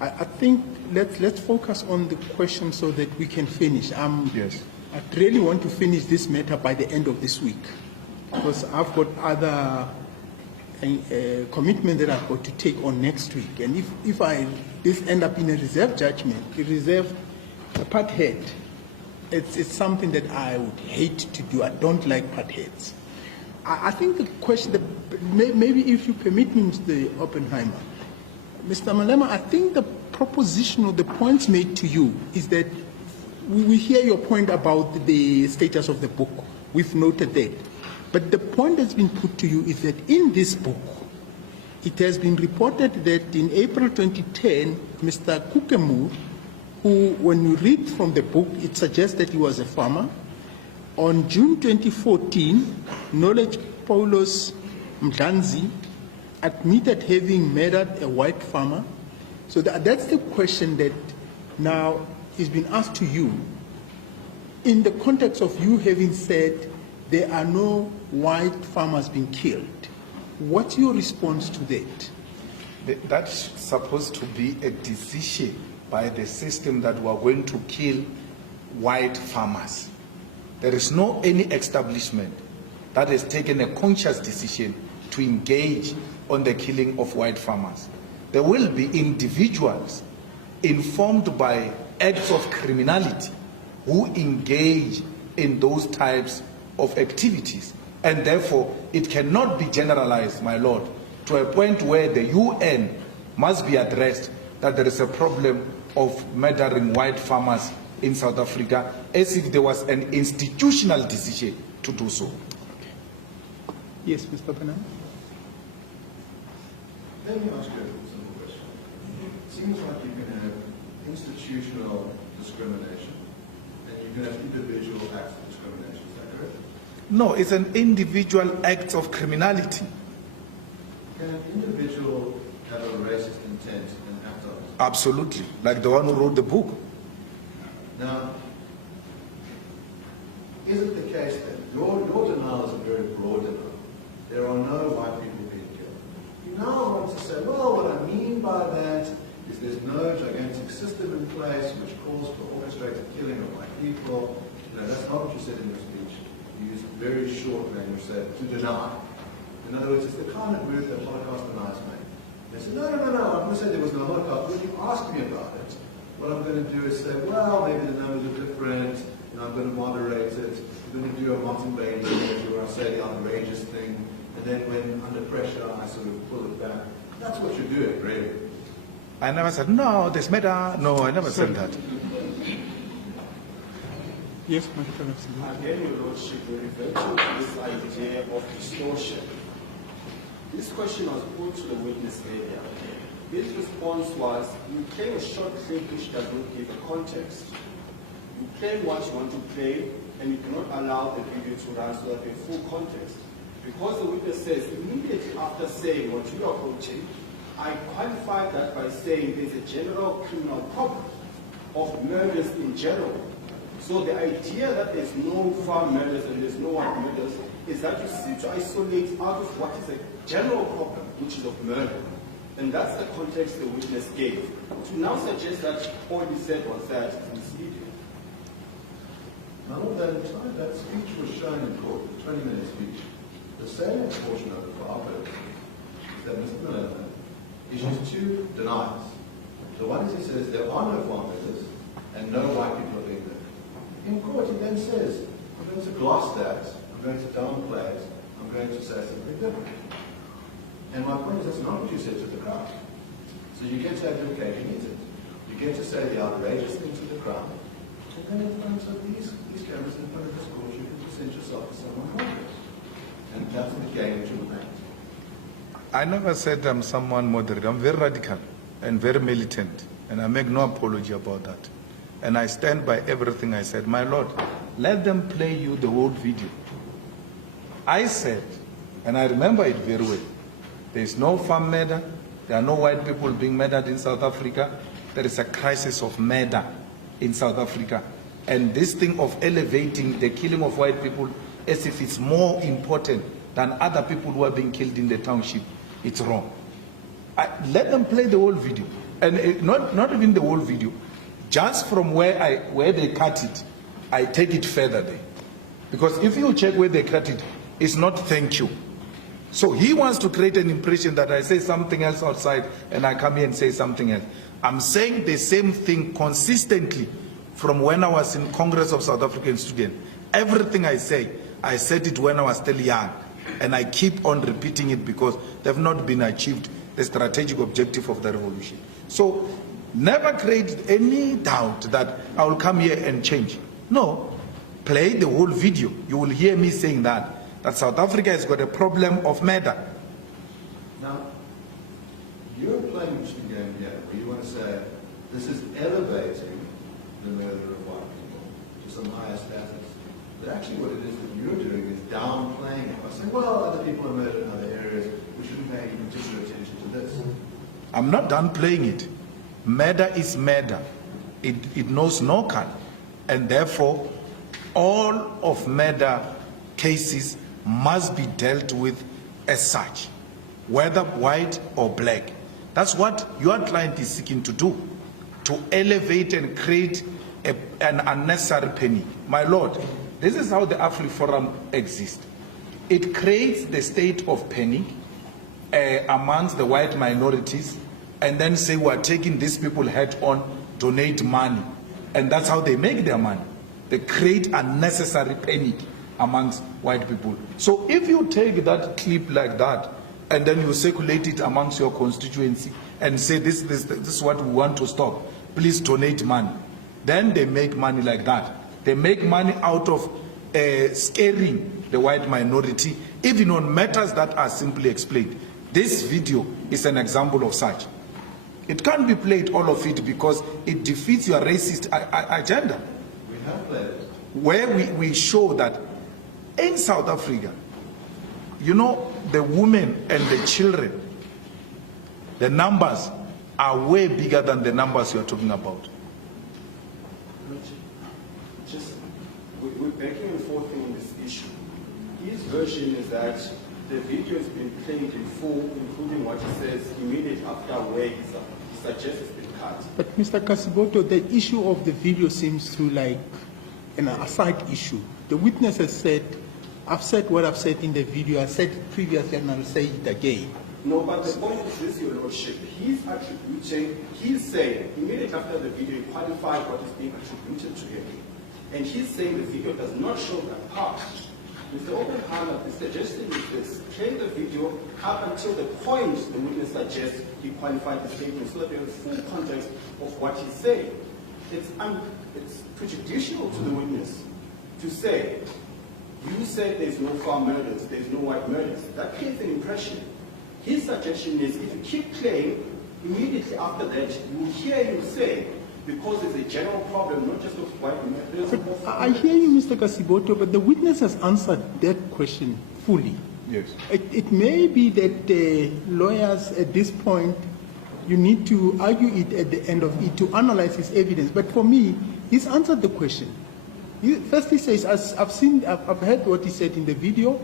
I think let's focus on the question so that we can finish. Yes. I really want to finish this matter by the end of this week because I've got other commitment that I've got to take on next week. And if this end up in a reserve judgment, a reserve apartheid, it's something that I would hate to do. I don't like apartheids. I think the question, maybe if you permit me, Mr. Oppenheimer, Mr. Malema, I think the proposition or the points made to you is that we hear your point about the status of the book. We've noted that. But the point that's been put to you is that in this book, it has been reported that in April 2010, Mr. Kukemu, who, when you read from the book, it suggests that he was a farmer. On June 2014, Knowledge Paulos Mdanzi admitted having murdered a white farmer. So that's the question that now is being asked to you in the context of you having said there are no white farmers being killed. What's your response to that? That's supposed to be a decision by the system that we are going to kill white farmers. There is no any establishment that has taken a conscious decision to engage on the killing of white farmers. There will be individuals informed by acts of criminality who engage in those types of activities. And therefore, it cannot be generalized, my lord, to a point where the UN must be addressed that there is a problem of murdering white farmers in South Africa, as if there was an institutional decision to do so. Yes, Mr. Penang. Let me ask you a simple question. It seems like you can have institutional discrimination and you can have individual acts of discrimination. No, it's an individual act of criminality. Can an individual have a racist intent and act on it? Absolutely. Like the one who wrote the book. Now, is it the case that your denial is a very broad denial? There are no white people being killed. You now want to say, well, what I mean by that is there's no gigantic system in place which calls for orchestrated killing of white people. You know, that's not what you said in your speech. You used very short language, said to deny. In other words, it's the kind of group that Holocaust deniers make. They say, no, I'm going to say there was no Holocaust. When you ask me about it, what I'm going to do is say, well, maybe the numbers are different, and I'm going to moderate it. I'm going to do a Martin Bailey where I say the outrageous thing, and then when under pressure, I sort of pull it back. That's what you're doing, really. I never said, no, there's matter. No, I never said that. Yes, my fellow citizen. Again, Your Lordship, we refer to this idea of distortion. This question was put to the witness earlier. His response was, you claim a short clip which does not give a context. You claim what you want to claim, and you cannot allow the video to run so that there's full context. Because the witness says, immediately after saying what you are quoting, I qualified that by saying there's a general criminal problem of murders in general. So the idea that there's no farm murders and there's no white murders is that you seek to isolate out of what is a general problem, which is of murder. And that's the context the witness gave. To now suggest that all he said was that is misleading. None of that time, that speech was shown in court, the 20-minute speech. The salient portion of the file is that Mr. Malema issues two denials. The one is he says there are no farm murders and no white people are being murdered. In court, he then says, I'm going to gloss that, I'm going to downplay it, I'm going to say something different. And my point is, that's not what you said to the crowd. So you get to have your cake and eat it. You get to say the outrageous thing to the crowd, and then in front of these cameras, in front of this court, you can present yourself as someone moderate. And that's the game that you're playing. I never said I'm someone moderate. I'm very radical and very militant, and I make no apology about that. And I stand by everything I said. My Lord, let them play you the whole video. I said, and I remember it very well, there is no farm murder, there are no white people being murdered in South Africa, there is a crisis of murder in South Africa. And this thing of elevating the killing of white people as if it's more important than other people who are being killed in the township, it's wrong. Let them play the whole video. And not even the whole video. Just from where they cut it, I take it further there. Because if you check where they cut it, it's not thank you. So he wants to create an impression that I say something else outside and I come here and say something else. I'm saying the same thing consistently from when I was in Congress of South African Students. Everything I say, I said it when I was still young. And I keep on repeating it because they've not been achieved the strategic objective of the revolution. So never create any doubt that I will come here and change. No, play the whole video. You will hear me saying that South Africa has got a problem of murder. Now, you're playing a interesting game here, where you want to say, this is elevating the murder of white people to some higher status. But actually what it is that you're doing is downplaying it by saying, well, other people are murdered in other areas, we shouldn't pay any particular attention to this. I'm not downplaying it. Murder is murder. It knows no color. And therefore, all of murder cases must be dealt with as such, whether white or black. That's what your client is seeking to do, to elevate and create an unnecessary panic. My Lord, this is how the Afriforum exists. It creates the state of panic amongst the white minorities, and then say we are taking these people head on, donate money. And that's how they make their money. They create unnecessary panic amongst white people. So if you take that clip like that, and then you circulate it amongst your constituency, and say this is what we want to stop, please donate money. Then they make money like that. They make money out of scaring the white minority, even on matters that are simply explained. This video is an example of such. It can't be played, all of it, because it defeats your racist agenda. We have played it. Where we show that In South Africa, you know, the women and the children, the numbers are way bigger than the numbers you're talking about. Just, we're backing and forthing on this issue. His version is that the video has been played in full, including what he says immediately after where he suggests it's been cut. But Mr. Kasiboto, the issue of the video seems to like an aside issue. The witness has said, I've said what I've said in the video, I said it previously and I'll say it again. No, but the point is this, Your Lordship. He's attributing, he's saying, immediately after the video, he qualified what is being attributed to him. And he's saying the video does not show that part. Mr. Oppenheimer is suggesting this, play the video up until the point the witness suggests he qualified the statement so that we have full context of what he's saying. It's prejudicial to the witness to say, you said there's no farm murders, there's no white murders. That creates an impression. His suggestion is if you keep playing, immediately after that, you will hear him say, because it's a general problem, not just of white murders. I hear you, Mr. Kasiboto, but the witness has answered that question fully. Yes. It may be that the lawyers at this point, you need to argue it at the end of it to analyze his evidence. But for me, he's answered the question. First he says, I've heard what he said in the video.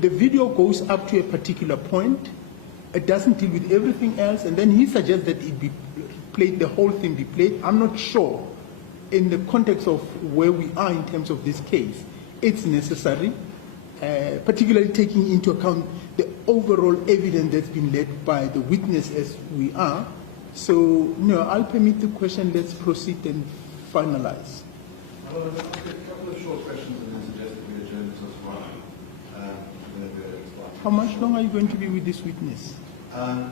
The video goes up to a particular point. It doesn't deal with everything else. And then he suggests that it be played, the whole thing be played. I'm not sure in the context of where we are in terms of this case, it's necessary, particularly taking into account the overall evidence that's been led by the witness as we are. So, no, I'll permit the question. Let's proceed and finalize. Well, I'll ask a couple of short questions and then suggest that we adjourn until tomorrow. How much long are you going to be with this witness? I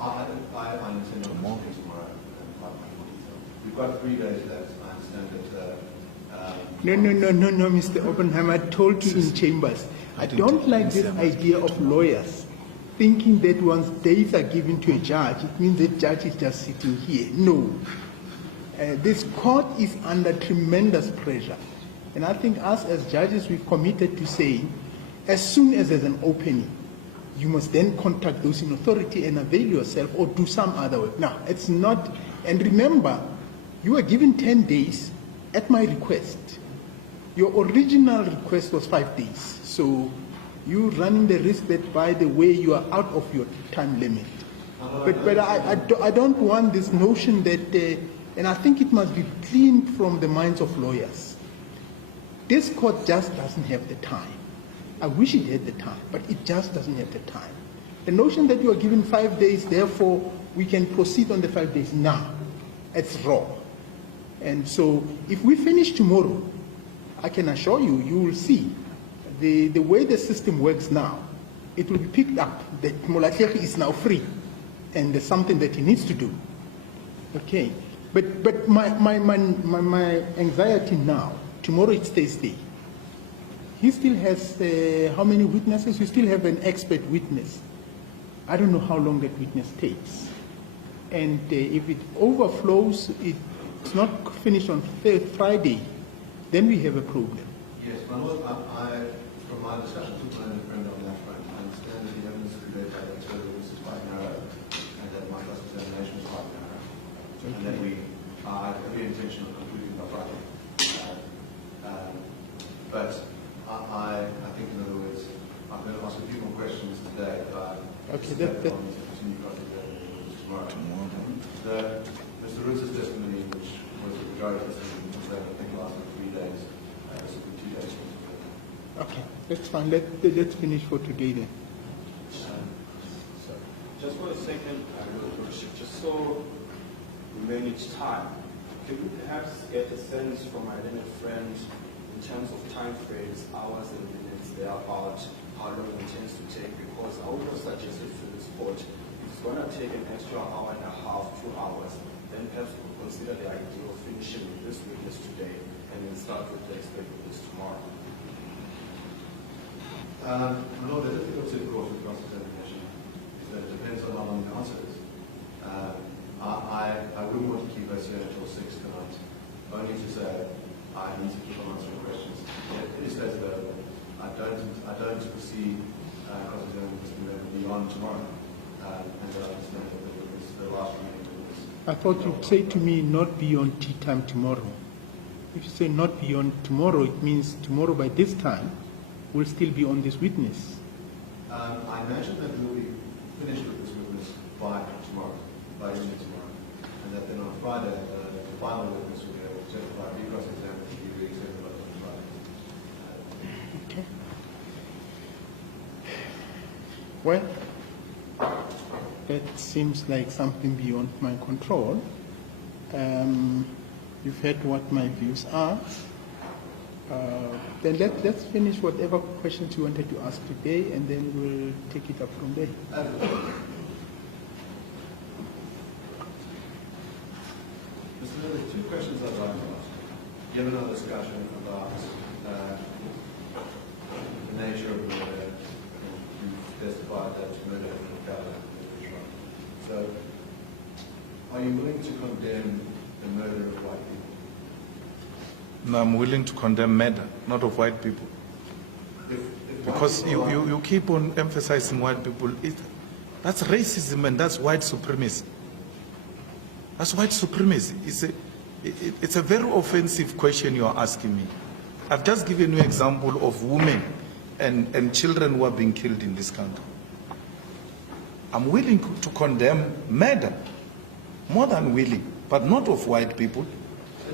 intend on speaking tomorrow. We've got 3 days left. I understand that. No, Mr. Oppenheimer. I told you in chambers. I don't like this idea of lawyers thinking that once days are given to a judge, it means the judge is just sitting here. No. This court is under tremendous pressure. And I think us as judges, we've committed to saying, as soon as there's an opening, you must then contact those in authority and avail yourself or do some other way. Now, it's not, and remember, you were given 10 days at my request. Your original request was 5 days. So you're running the risk that, by the way, you are out of your time limit. But I don't want this notion that, and I think it must be cleaned from the minds of lawyers. This court just doesn't have the time. I wish it had the time, but it just doesn't have the time. The notion that you are given 5 days, therefore we can proceed on the 5 days now, it's wrong. And so if we finish tomorrow, I can assure you, you will see the way the system works now, it will be picked up that Molatlegi is now free and there's something that he needs to do. Okay, but my anxiety now, tomorrow it's Thursday. He still has how many witnesses? You still have an expert witness. I don't know how long that witness takes. And if it overflows, it's not finished on Friday, then we have a problem. Yes, my Lord, from my discussions with my friend on that front, I understand that the evidence presented by the service is quite narrow, and that my cross-examination is quite narrow, and that we are every intention of concluding by Friday. But I think, in other words, I'm going to ask a few more questions today. Okay, continue tomorrow. Mr. Rutz's testimony, which was the majority testimony, I think lasted 3 days. This will be 2 days. Okay, that's fine. Let's finish for today then. Just for a second, Your Lordship, just so we manage time, can we perhaps get a sense from my learned friend in terms of time frames, hours and minutes there about how long it tends to take? Because I would have suggested to this court, if it's going to take an extra hour and a half, 2 hours, then perhaps we'll consider the idea of finishing with this witness today and then start with the expert witness tomorrow. My Lord, the difficulty, of course, with cross-examination is that it depends on how long the answer is. I wouldn't want to keep us here until 6 tonight, only to say, I need to keep on answering questions. It is stated that I don't foresee considering beyond tomorrow. And I understand that it was the last meeting. I thought you'd say to me, not beyond tea time tomorrow. If you say not beyond tomorrow, it means tomorrow by this time, we'll still be on this witness. I imagine that we'll be finished with this witness by tomorrow, by evening tomorrow. And that then on Friday, the final witness will be able to testify, be cross-examined, and be re-examined on Friday. Okay. Well, that seems like something beyond my control. You've heard what my views are. Then let's finish whatever questions you wanted to ask today, and then we'll take it up from there. Mr. Miller, two questions I'd like to ask. Given our discussion about the nature of murder, you testified that murder is brutality. So, are you willing to condemn the murder of white people? No, I'm willing to condemn murder, not of white people. If Because you keep on emphasizing white people. That's racism and that's white supremacy. That's white supremacy. It's a very offensive question you're asking me. I've just given you an example of women and children who are being killed in this country. I'm willing to condemn murder, more than willing, but not of white people.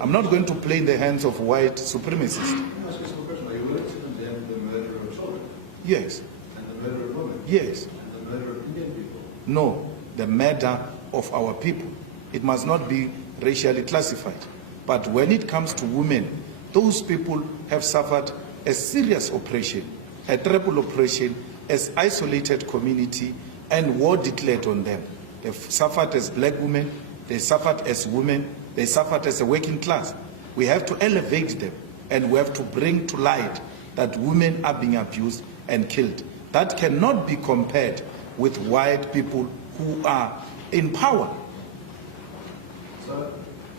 I'm not going to play in the hands of white supremacists. Let me ask you a simple question. Are you willing to condemn the murder of children? Yes. And the murder of women? Yes. And the murder of Indian people? No, the murder of our people. It must not be racially classified. But when it comes to women, those people have suffered a serious oppression, a triple oppression, as isolated community, and war declared on them. They've suffered as black women, they suffered as women, they suffered as a working class. We have to elevate them, and we have to bring to light that women are being abused and killed. That cannot be compared with white people who are in power. So,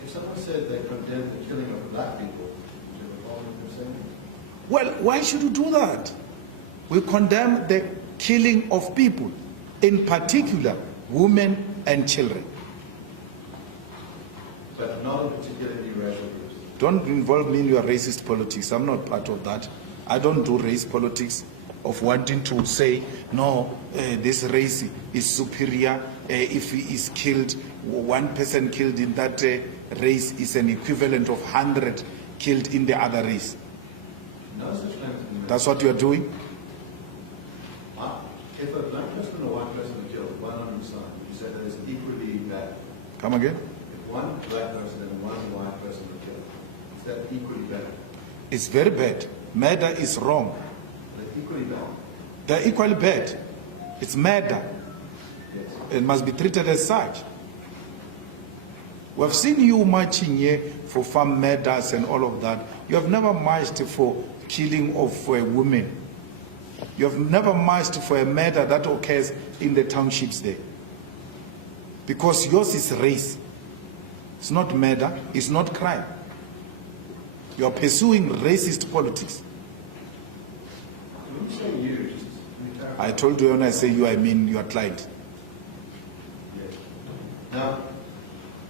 if someone said they condemn the killing of black people, would you have a problem with them saying that? Well, why should you do that? We condemn the killing of people, in particular women and children. But not in particularly racial groups. Don't involve me in your racist politics. I'm not part of that. I don't do race politics of wanting to say, no, this race is superior. If he is killed, one person killed in that race is an equivalent of 100 killed in the other race. No such thing. That's what you're doing? If a black person and a white person are killed, one on each side, you say that is equally bad. Come again? If one black person and one white person are killed, is that equally bad? It's very bad. Murder is wrong. They're equally bad. They're equally bad. It's murder. Yes. It must be treated as such. We've seen you marching here for farm murders and all of that. You have never marched for killing of women. You have never marched for a murder that occurs in the townships there. Because yours is race. It's not murder. It's not crime. You are pursuing racist politics. When you say you, just let me clarify. I told you when I say you, I mean your client. Yes. Now,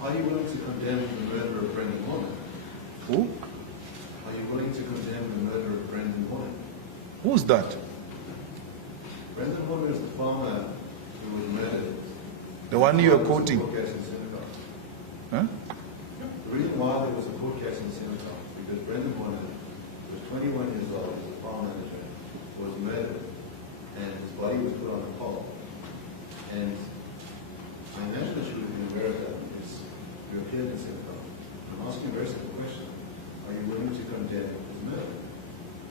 are you willing to condemn the murder of Brendan Warner? Who? Are you willing to condemn the murder of Brendan Warner? Who's that? Brendan Warner is the farmer who was murdered. The one you are There was a quoting. court case in Senegal. Huh? The reason why there was a court case in Senegal is because Brendan Warner was 21 years old, was a farm manager, was murdered, and his body was put on a pole. And I imagine that you would have been aware of that because you appeared in Senegal. I'm asking a very simple question. Are you willing to condemn his murder?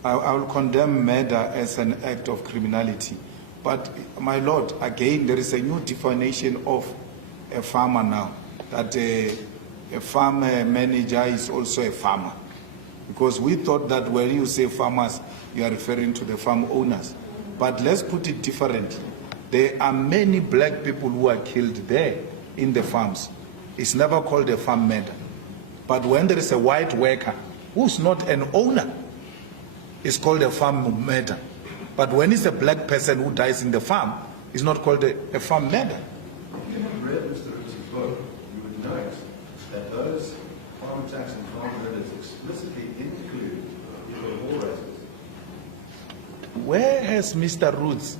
I will condemn murder as an act of criminality. But, my Lord, again, there is a new definition of a farmer now, that a farm manager is also a farmer. Because we thought that when you say farmers, you are referring to the farm owners. But let's put it differently. There are many black people who are killed there in the farms. It's never called a farm murder. But when there is a white worker who's not an owner is called a farm murder. But when it's a black person who dies in the farm, it's not called a farm murder. If you have read Mr. Roots' book, you would note that those farm attacks and farm murders explicitly include illegal war races. Where has Mr. Roots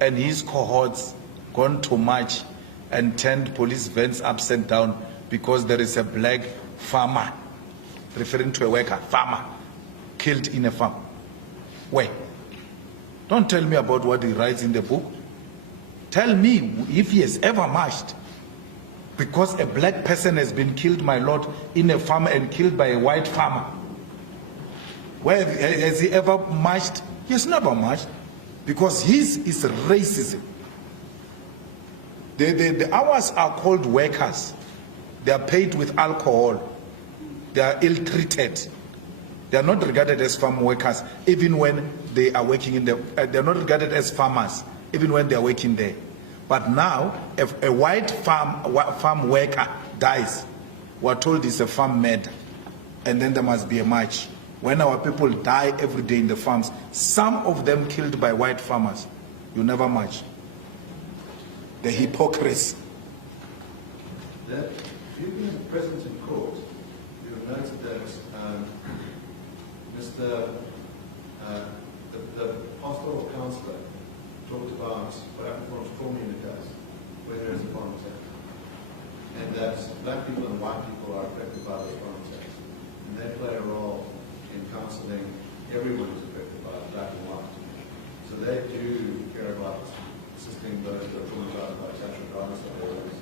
and his cohorts gone to march and turned police vans upside down because there is a black farmer, referring to a worker, farmer, killed in a farm? Where? Don't tell me about what he writes in the book. Tell me if he has ever marched because a black person has been killed, my lord, in a farm and killed by a white farmer. Where has he ever marched? He has never marched because his is racism. The hours are called workers. They are paid with alcohol. They are ill-treated. They are not regarded as farm workers even when they are working in the, they are not regarded as farmers even when they are working there. But now, if a white farm worker dies, we are told it's a farm murder, and then there must be a march. When our people die every day in the farms, some of them killed by white farmers, you never march. The hypocrisy. That if you've been present in court, you have noted that the pastoral counsellor talked about what Afriforum's trauma unit does when there is a farm attack, and that black people and white people are affected by those farm attacks, and they play a role in counselling everyone who's affected by black and white. So they do care about assisting those that are traumatized by attacks regardless of their race.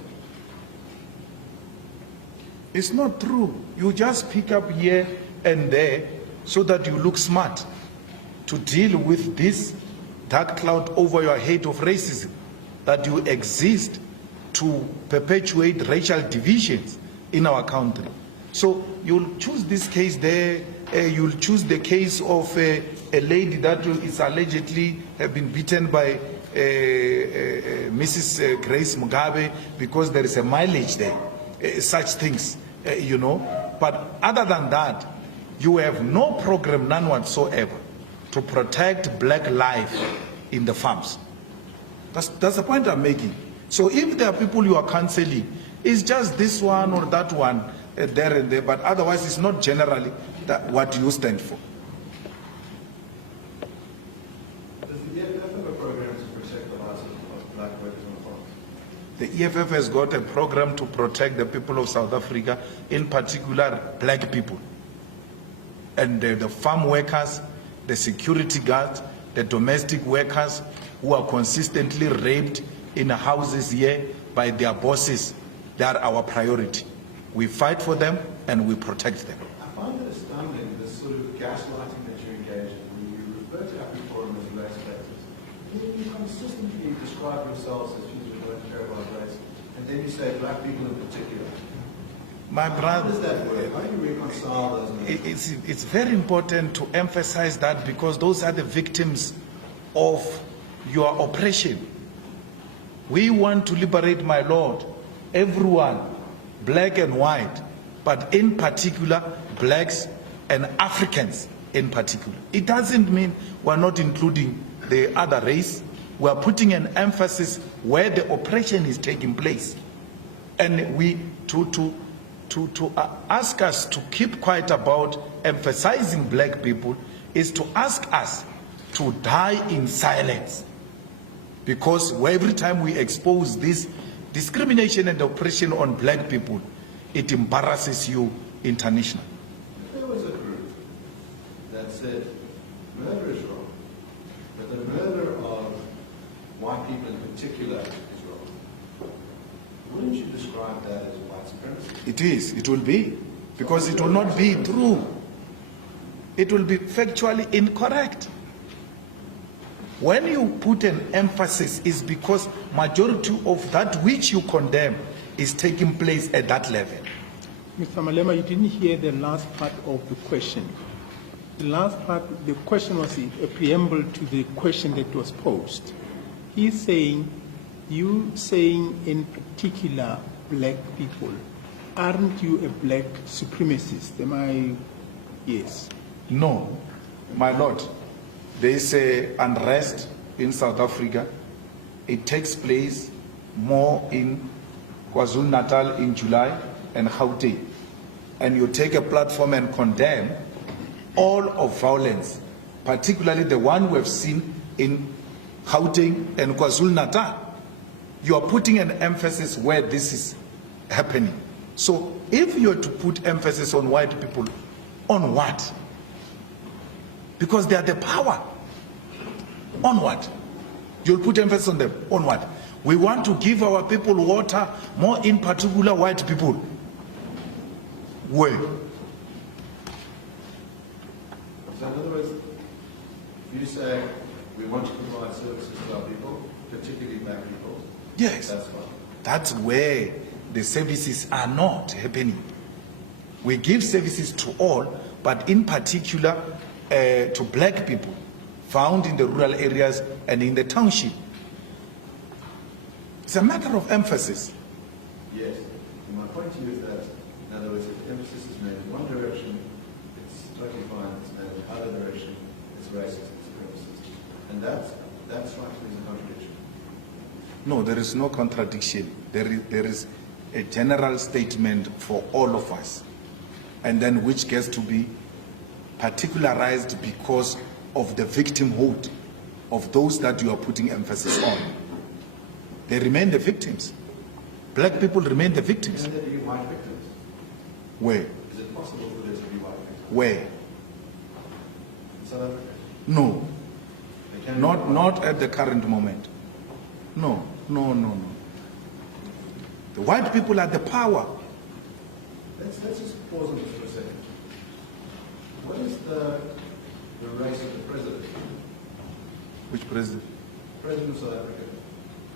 It's not true. You just pick up here and there so that you look smart to deal with this dark cloud over your head of racism, that you exist to perpetuate racial divisions in our country. So you'll choose this case there, you'll choose the case of a lady that is allegedly have been beaten by Mrs. Grace Mugabe because there is a mileage there, such things, you know. But other than that, you have no program, none whatsoever, to protect black life in the farms. That's the point I'm making. So if there are people you are counseling, it's just this one or that one, there and there, but otherwise it's not generally what you stand for. Does the EFF have a program to protect the lives of black workers on the farms? The EFF has got a program to protect the people of South Africa, in particular black people. And the farm workers, the security guards, the domestic workers who are consistently raped in houses here by their bosses, they are our priority. We fight for them and we protect them. I find it astounding, this sort of gaslighting that you engage in. When you refer to Afriforum as race baiters, you consistently describe yourselves as people who don't care about race, and then you say black people in particular. My brother, How does that work? How do you reconcile those messages? it's very important to emphasize that because those are the victims of your oppression. We want to liberate, my Lord, everyone, black and white, but in particular, blacks and Africans in particular. It doesn't mean we're not including the other race. We're putting an emphasis where the oppression is taking place. And we, to ask us to keep quiet about emphasizing black people is to ask us to die in silence. Because every time we expose this discrimination and oppression on black people, it embarrasses you internationally. If there was a group that said murder is wrong, but the murder of white people in particular is wrong, wouldn't you describe that as white supremacy? It is, it will be, because it will not be true. It will be factually incorrect. When you put an emphasis, is because majority of that which you condemn is taking place at that level. Mr. Malema, you didn't hear the last part of the question. The last part, the question was a preamble to the question that was posed. He's saying, you saying in particular black people, aren't you a black supremacist? Am I Yes. No, my lord. There is a unrest in South Africa. It takes place more in KwaZulu-Natal in July and Gauteng. And you take a platform and condemn all of violence, particularly the one we have seen in Gauteng and KwaZulu-Natal. You are putting an emphasis where this is happening. So if you are to put emphasis on white people, on what? Because they are the power. On what? You'll put emphasis on them. On what? We want to give our people water, more in particular white people. Where? So in other words, you say we want to provide services to our people, particularly black people. Yes. That's fine. That's where the services are not happening. We give services to all, but in particular to black people found in the rural areas and in the township. It's a matter of emphasis. Yes. And my point to you is that, in other words, if the emphasis is made in one direction, it's totally fine. It's made in the other direction, it's racist, it's supremacist. And that strikes me as a contradiction. No, there is no contradiction. There is a general statement for all of us, and then which gets to be particularized because of the victimhood of those that you are putting emphasis on. They remain the victims. Black people remain the victims. Can there be white victims? Where? Is it possible for there to be white victims? Where? In South Africa? No. There can be Not at the current moment. No. The white people are the power. Let's just pause on this for a second. What is the race of the president? Which president? President of South Africa.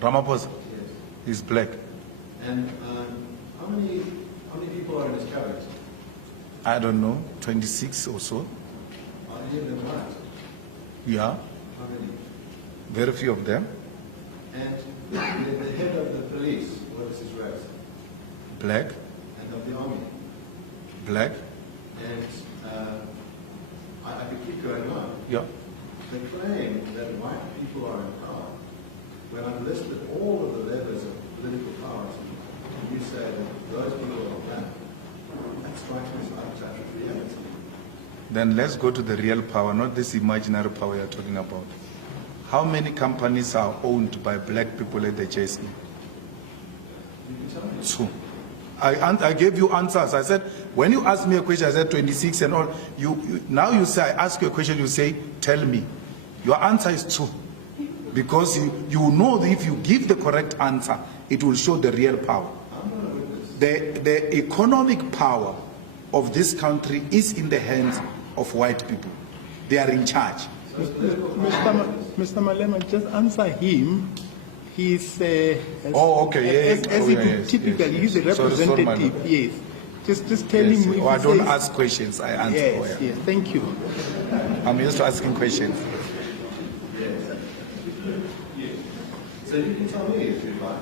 Ramaphosa. Yes. He's black. And how many people are in his cabinet? I don't know, 26 or so. Are any of them white? Yeah, How many? very few of them. And the head of the police, what is his race? Black, And of the army. black. And I could keep going on. Yeah. The claim that white people are in power, when I've listed all of the levers of political power, and you say that those people are black, that strikes me as out of touch with reality. Then let's go to the real power, not this imaginary power you're talking about. How many companies are owned by black people at the JSE? You can tell me. Two. I gave you answers. I said, when you ask me a question, I said 26 and all. Now you say, I ask you a question, you say, tell me. Your answer is 2. Because you know that if you give the correct answer, it will show the real power. The economic power of this country is in the hands of white people. They are in charge. Mr. Malema, just answer him. He's as he put, typically he's a representative. Yes. Just tell him. If I he don't says- ask questions. I answer. Yes. Thank you. I'm used to asking questions. So you can tell me if you'd like.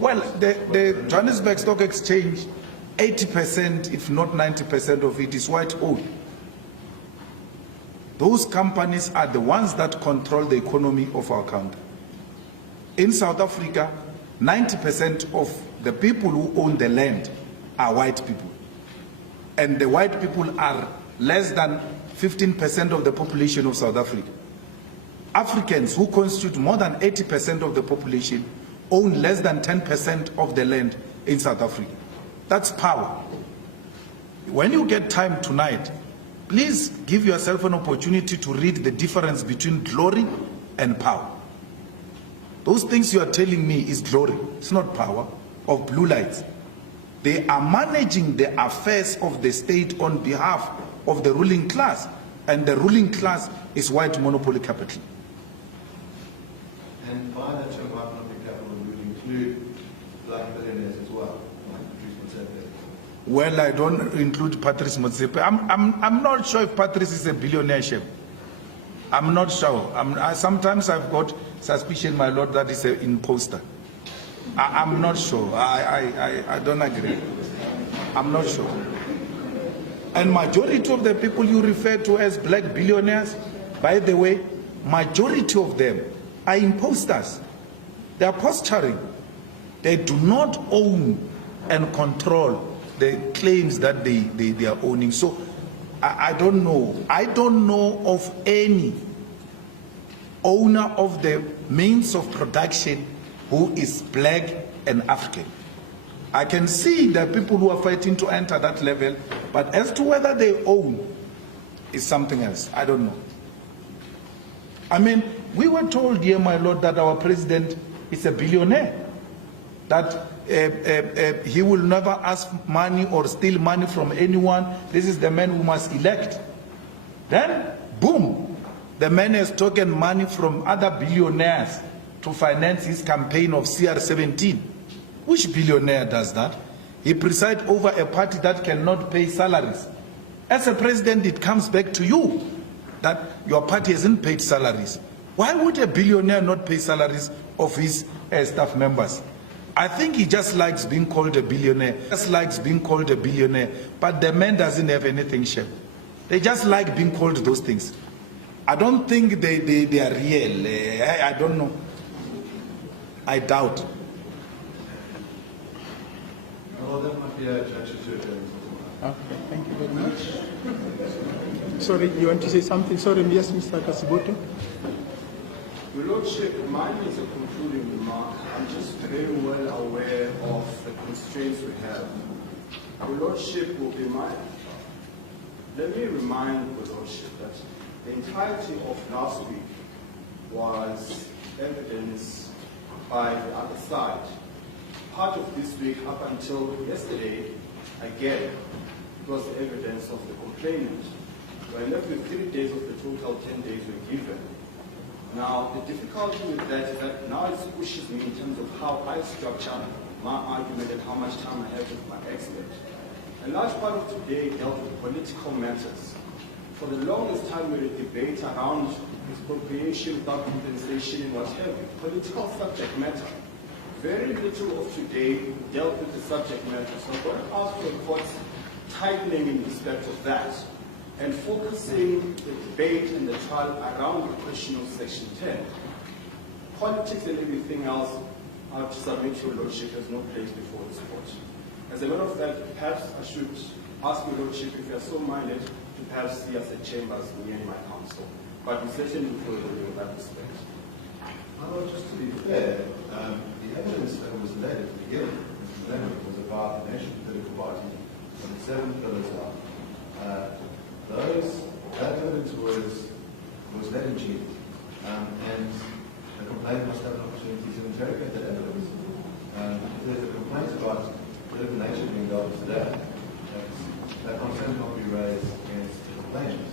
Well, the Johannesburg Stock Exchange, 80%, if not 90% of it is white-owned. Those companies are the ones that control the economy of our country. In South Africa, 90% of the people who own the land are white people. And the white people are less than 15% of the population of South Africa. Africans, who constitute more than 80% of the population, own less than 10% of the land in South Africa. That's power. When you get time tonight, please give yourself an opportunity to read the difference between glory and power. Those things you are telling me is glory. It's not power of blue lights. They are managing the affairs of the state on behalf of the ruling class, and the ruling class is white monopoly capital. And by that term, white monopoly capital, we would include black billionaires as well, like Patrice Motsepe. Well, I don't include Patrice Motsepe. I'm not sure if Patrice is a billionaire chef. I'm not sure. Sometimes I've got suspicion, my lord, that is an imposter. I'm not sure. I don't agree. I'm not sure. And majority of the people you refer to as black billionaires, by the way, majority of them are imposters. They are posturing. They do not own and control the claims that they are owning. So I don't know. I don't know of any owner of the means of production who is black and African. I can see the people who are fighting to enter that level, but as to whether they own is something else. I don't know. I mean, we were told here, my lord, that our president is a billionaire, that he will never ask money or steal money from anyone. This is the man we must elect. Then, boom, the man has taken money from other billionaires to finance his campaign of CR17. Which billionaire does that? He presides over a party that cannot pay salaries. As a president, it comes back to you that your party hasn't paid salaries. Why would a billionaire not pay salaries of his staff members? I think he just likes being called a billionaire. Just likes being called a billionaire. But the man doesn't have anything, Chef. They just like being called those things. I don't think they are real. I don't know. I doubt. Well, that might be a judge to Okay, thank you very much. Sorry, you want to say something? Sorry, yes, Mr. Kasiboto. Your Lordship, mine is a concluding remark. I'm just very well aware of the constraints we have. Your Lordship will be mine. Let me remind Your Lordship that the entirety of last week was evidence by the other side. Part of this week up until yesterday, again, it was the evidence of the complainant. We're left with 3 days of the total 10 days we're given. Now, the difficulty with that is that now it pushes me in terms of how I structure my argument and how much time I have with my expert. A large part of today dealt with political matters. For the longest time, we had a debate around expropriation without compensation and what have you, political subject matter. Very little of today dealt with the subject matter. So I'm going to ask for the court's tightening in respect of that and focusing the debate and the trial around the question of Section 10. Politics and everything else, I have to submit to Your Lordship, has no place before this court. As a matter of fact, perhaps I should ask Your Lordship, if you are so minded, to perhaps see us at chambers, me and my counsel. But we certainly will in that respect. Well, just to be fair, the evidence that was led at the beginning, Mr. Malema, was about the National Political Party and the 7 pillars are. That evidence was led in chief, and the complainant must have an opportunity to interrogate that evidence. If there's a complaint about political nature being dealt with today, that concern cannot be raised against the complainant.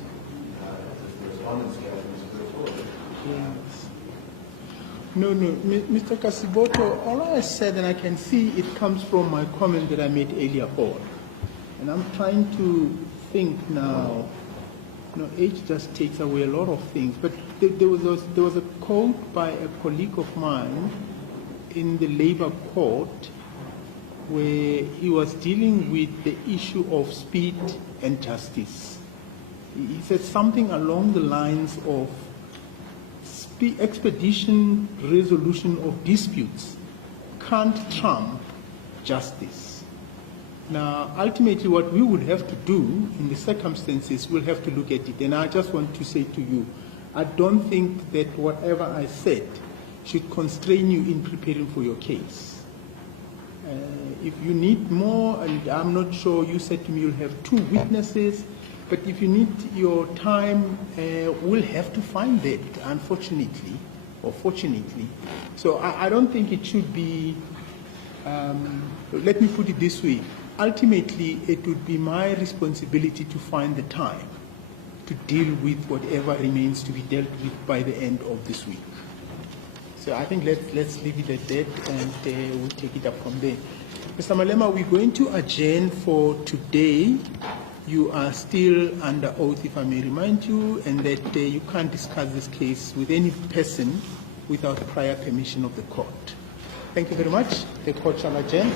If the respondent's case is put forward. No, Mr. Kasiboto, all I said, and I can see it comes from my comment that I made earlier on. And I'm trying to think now, age just takes away a lot of things. But there was a quote by a colleague of mine in the labor court where he was dealing with the issue of speed and justice. He said something along the lines of expedition resolution of disputes can't trump justice. Now, ultimately, what we would have to do in the circumstances, we'll have to look at it. And I just want to say to you, I don't think that whatever I said should constrain you in preparing for your case. If you need more, and I'm not sure, you said to me you'll have 2 witnesses, but if you need your time, we'll have to find that, unfortunately, or fortunately. So I don't think it should be, let me put it this way. Ultimately, it would be my responsibility to find the time to deal with whatever remains to be dealt with by the end of this week. So I think let's leave it at that, and we'll take it up from there. Mr. Malema, we're going to adjourn for today. You are still under oath, if I may remind you, and that you can't discuss this case with any person without prior permission of the court. Thank you very much. The court shall adjourn.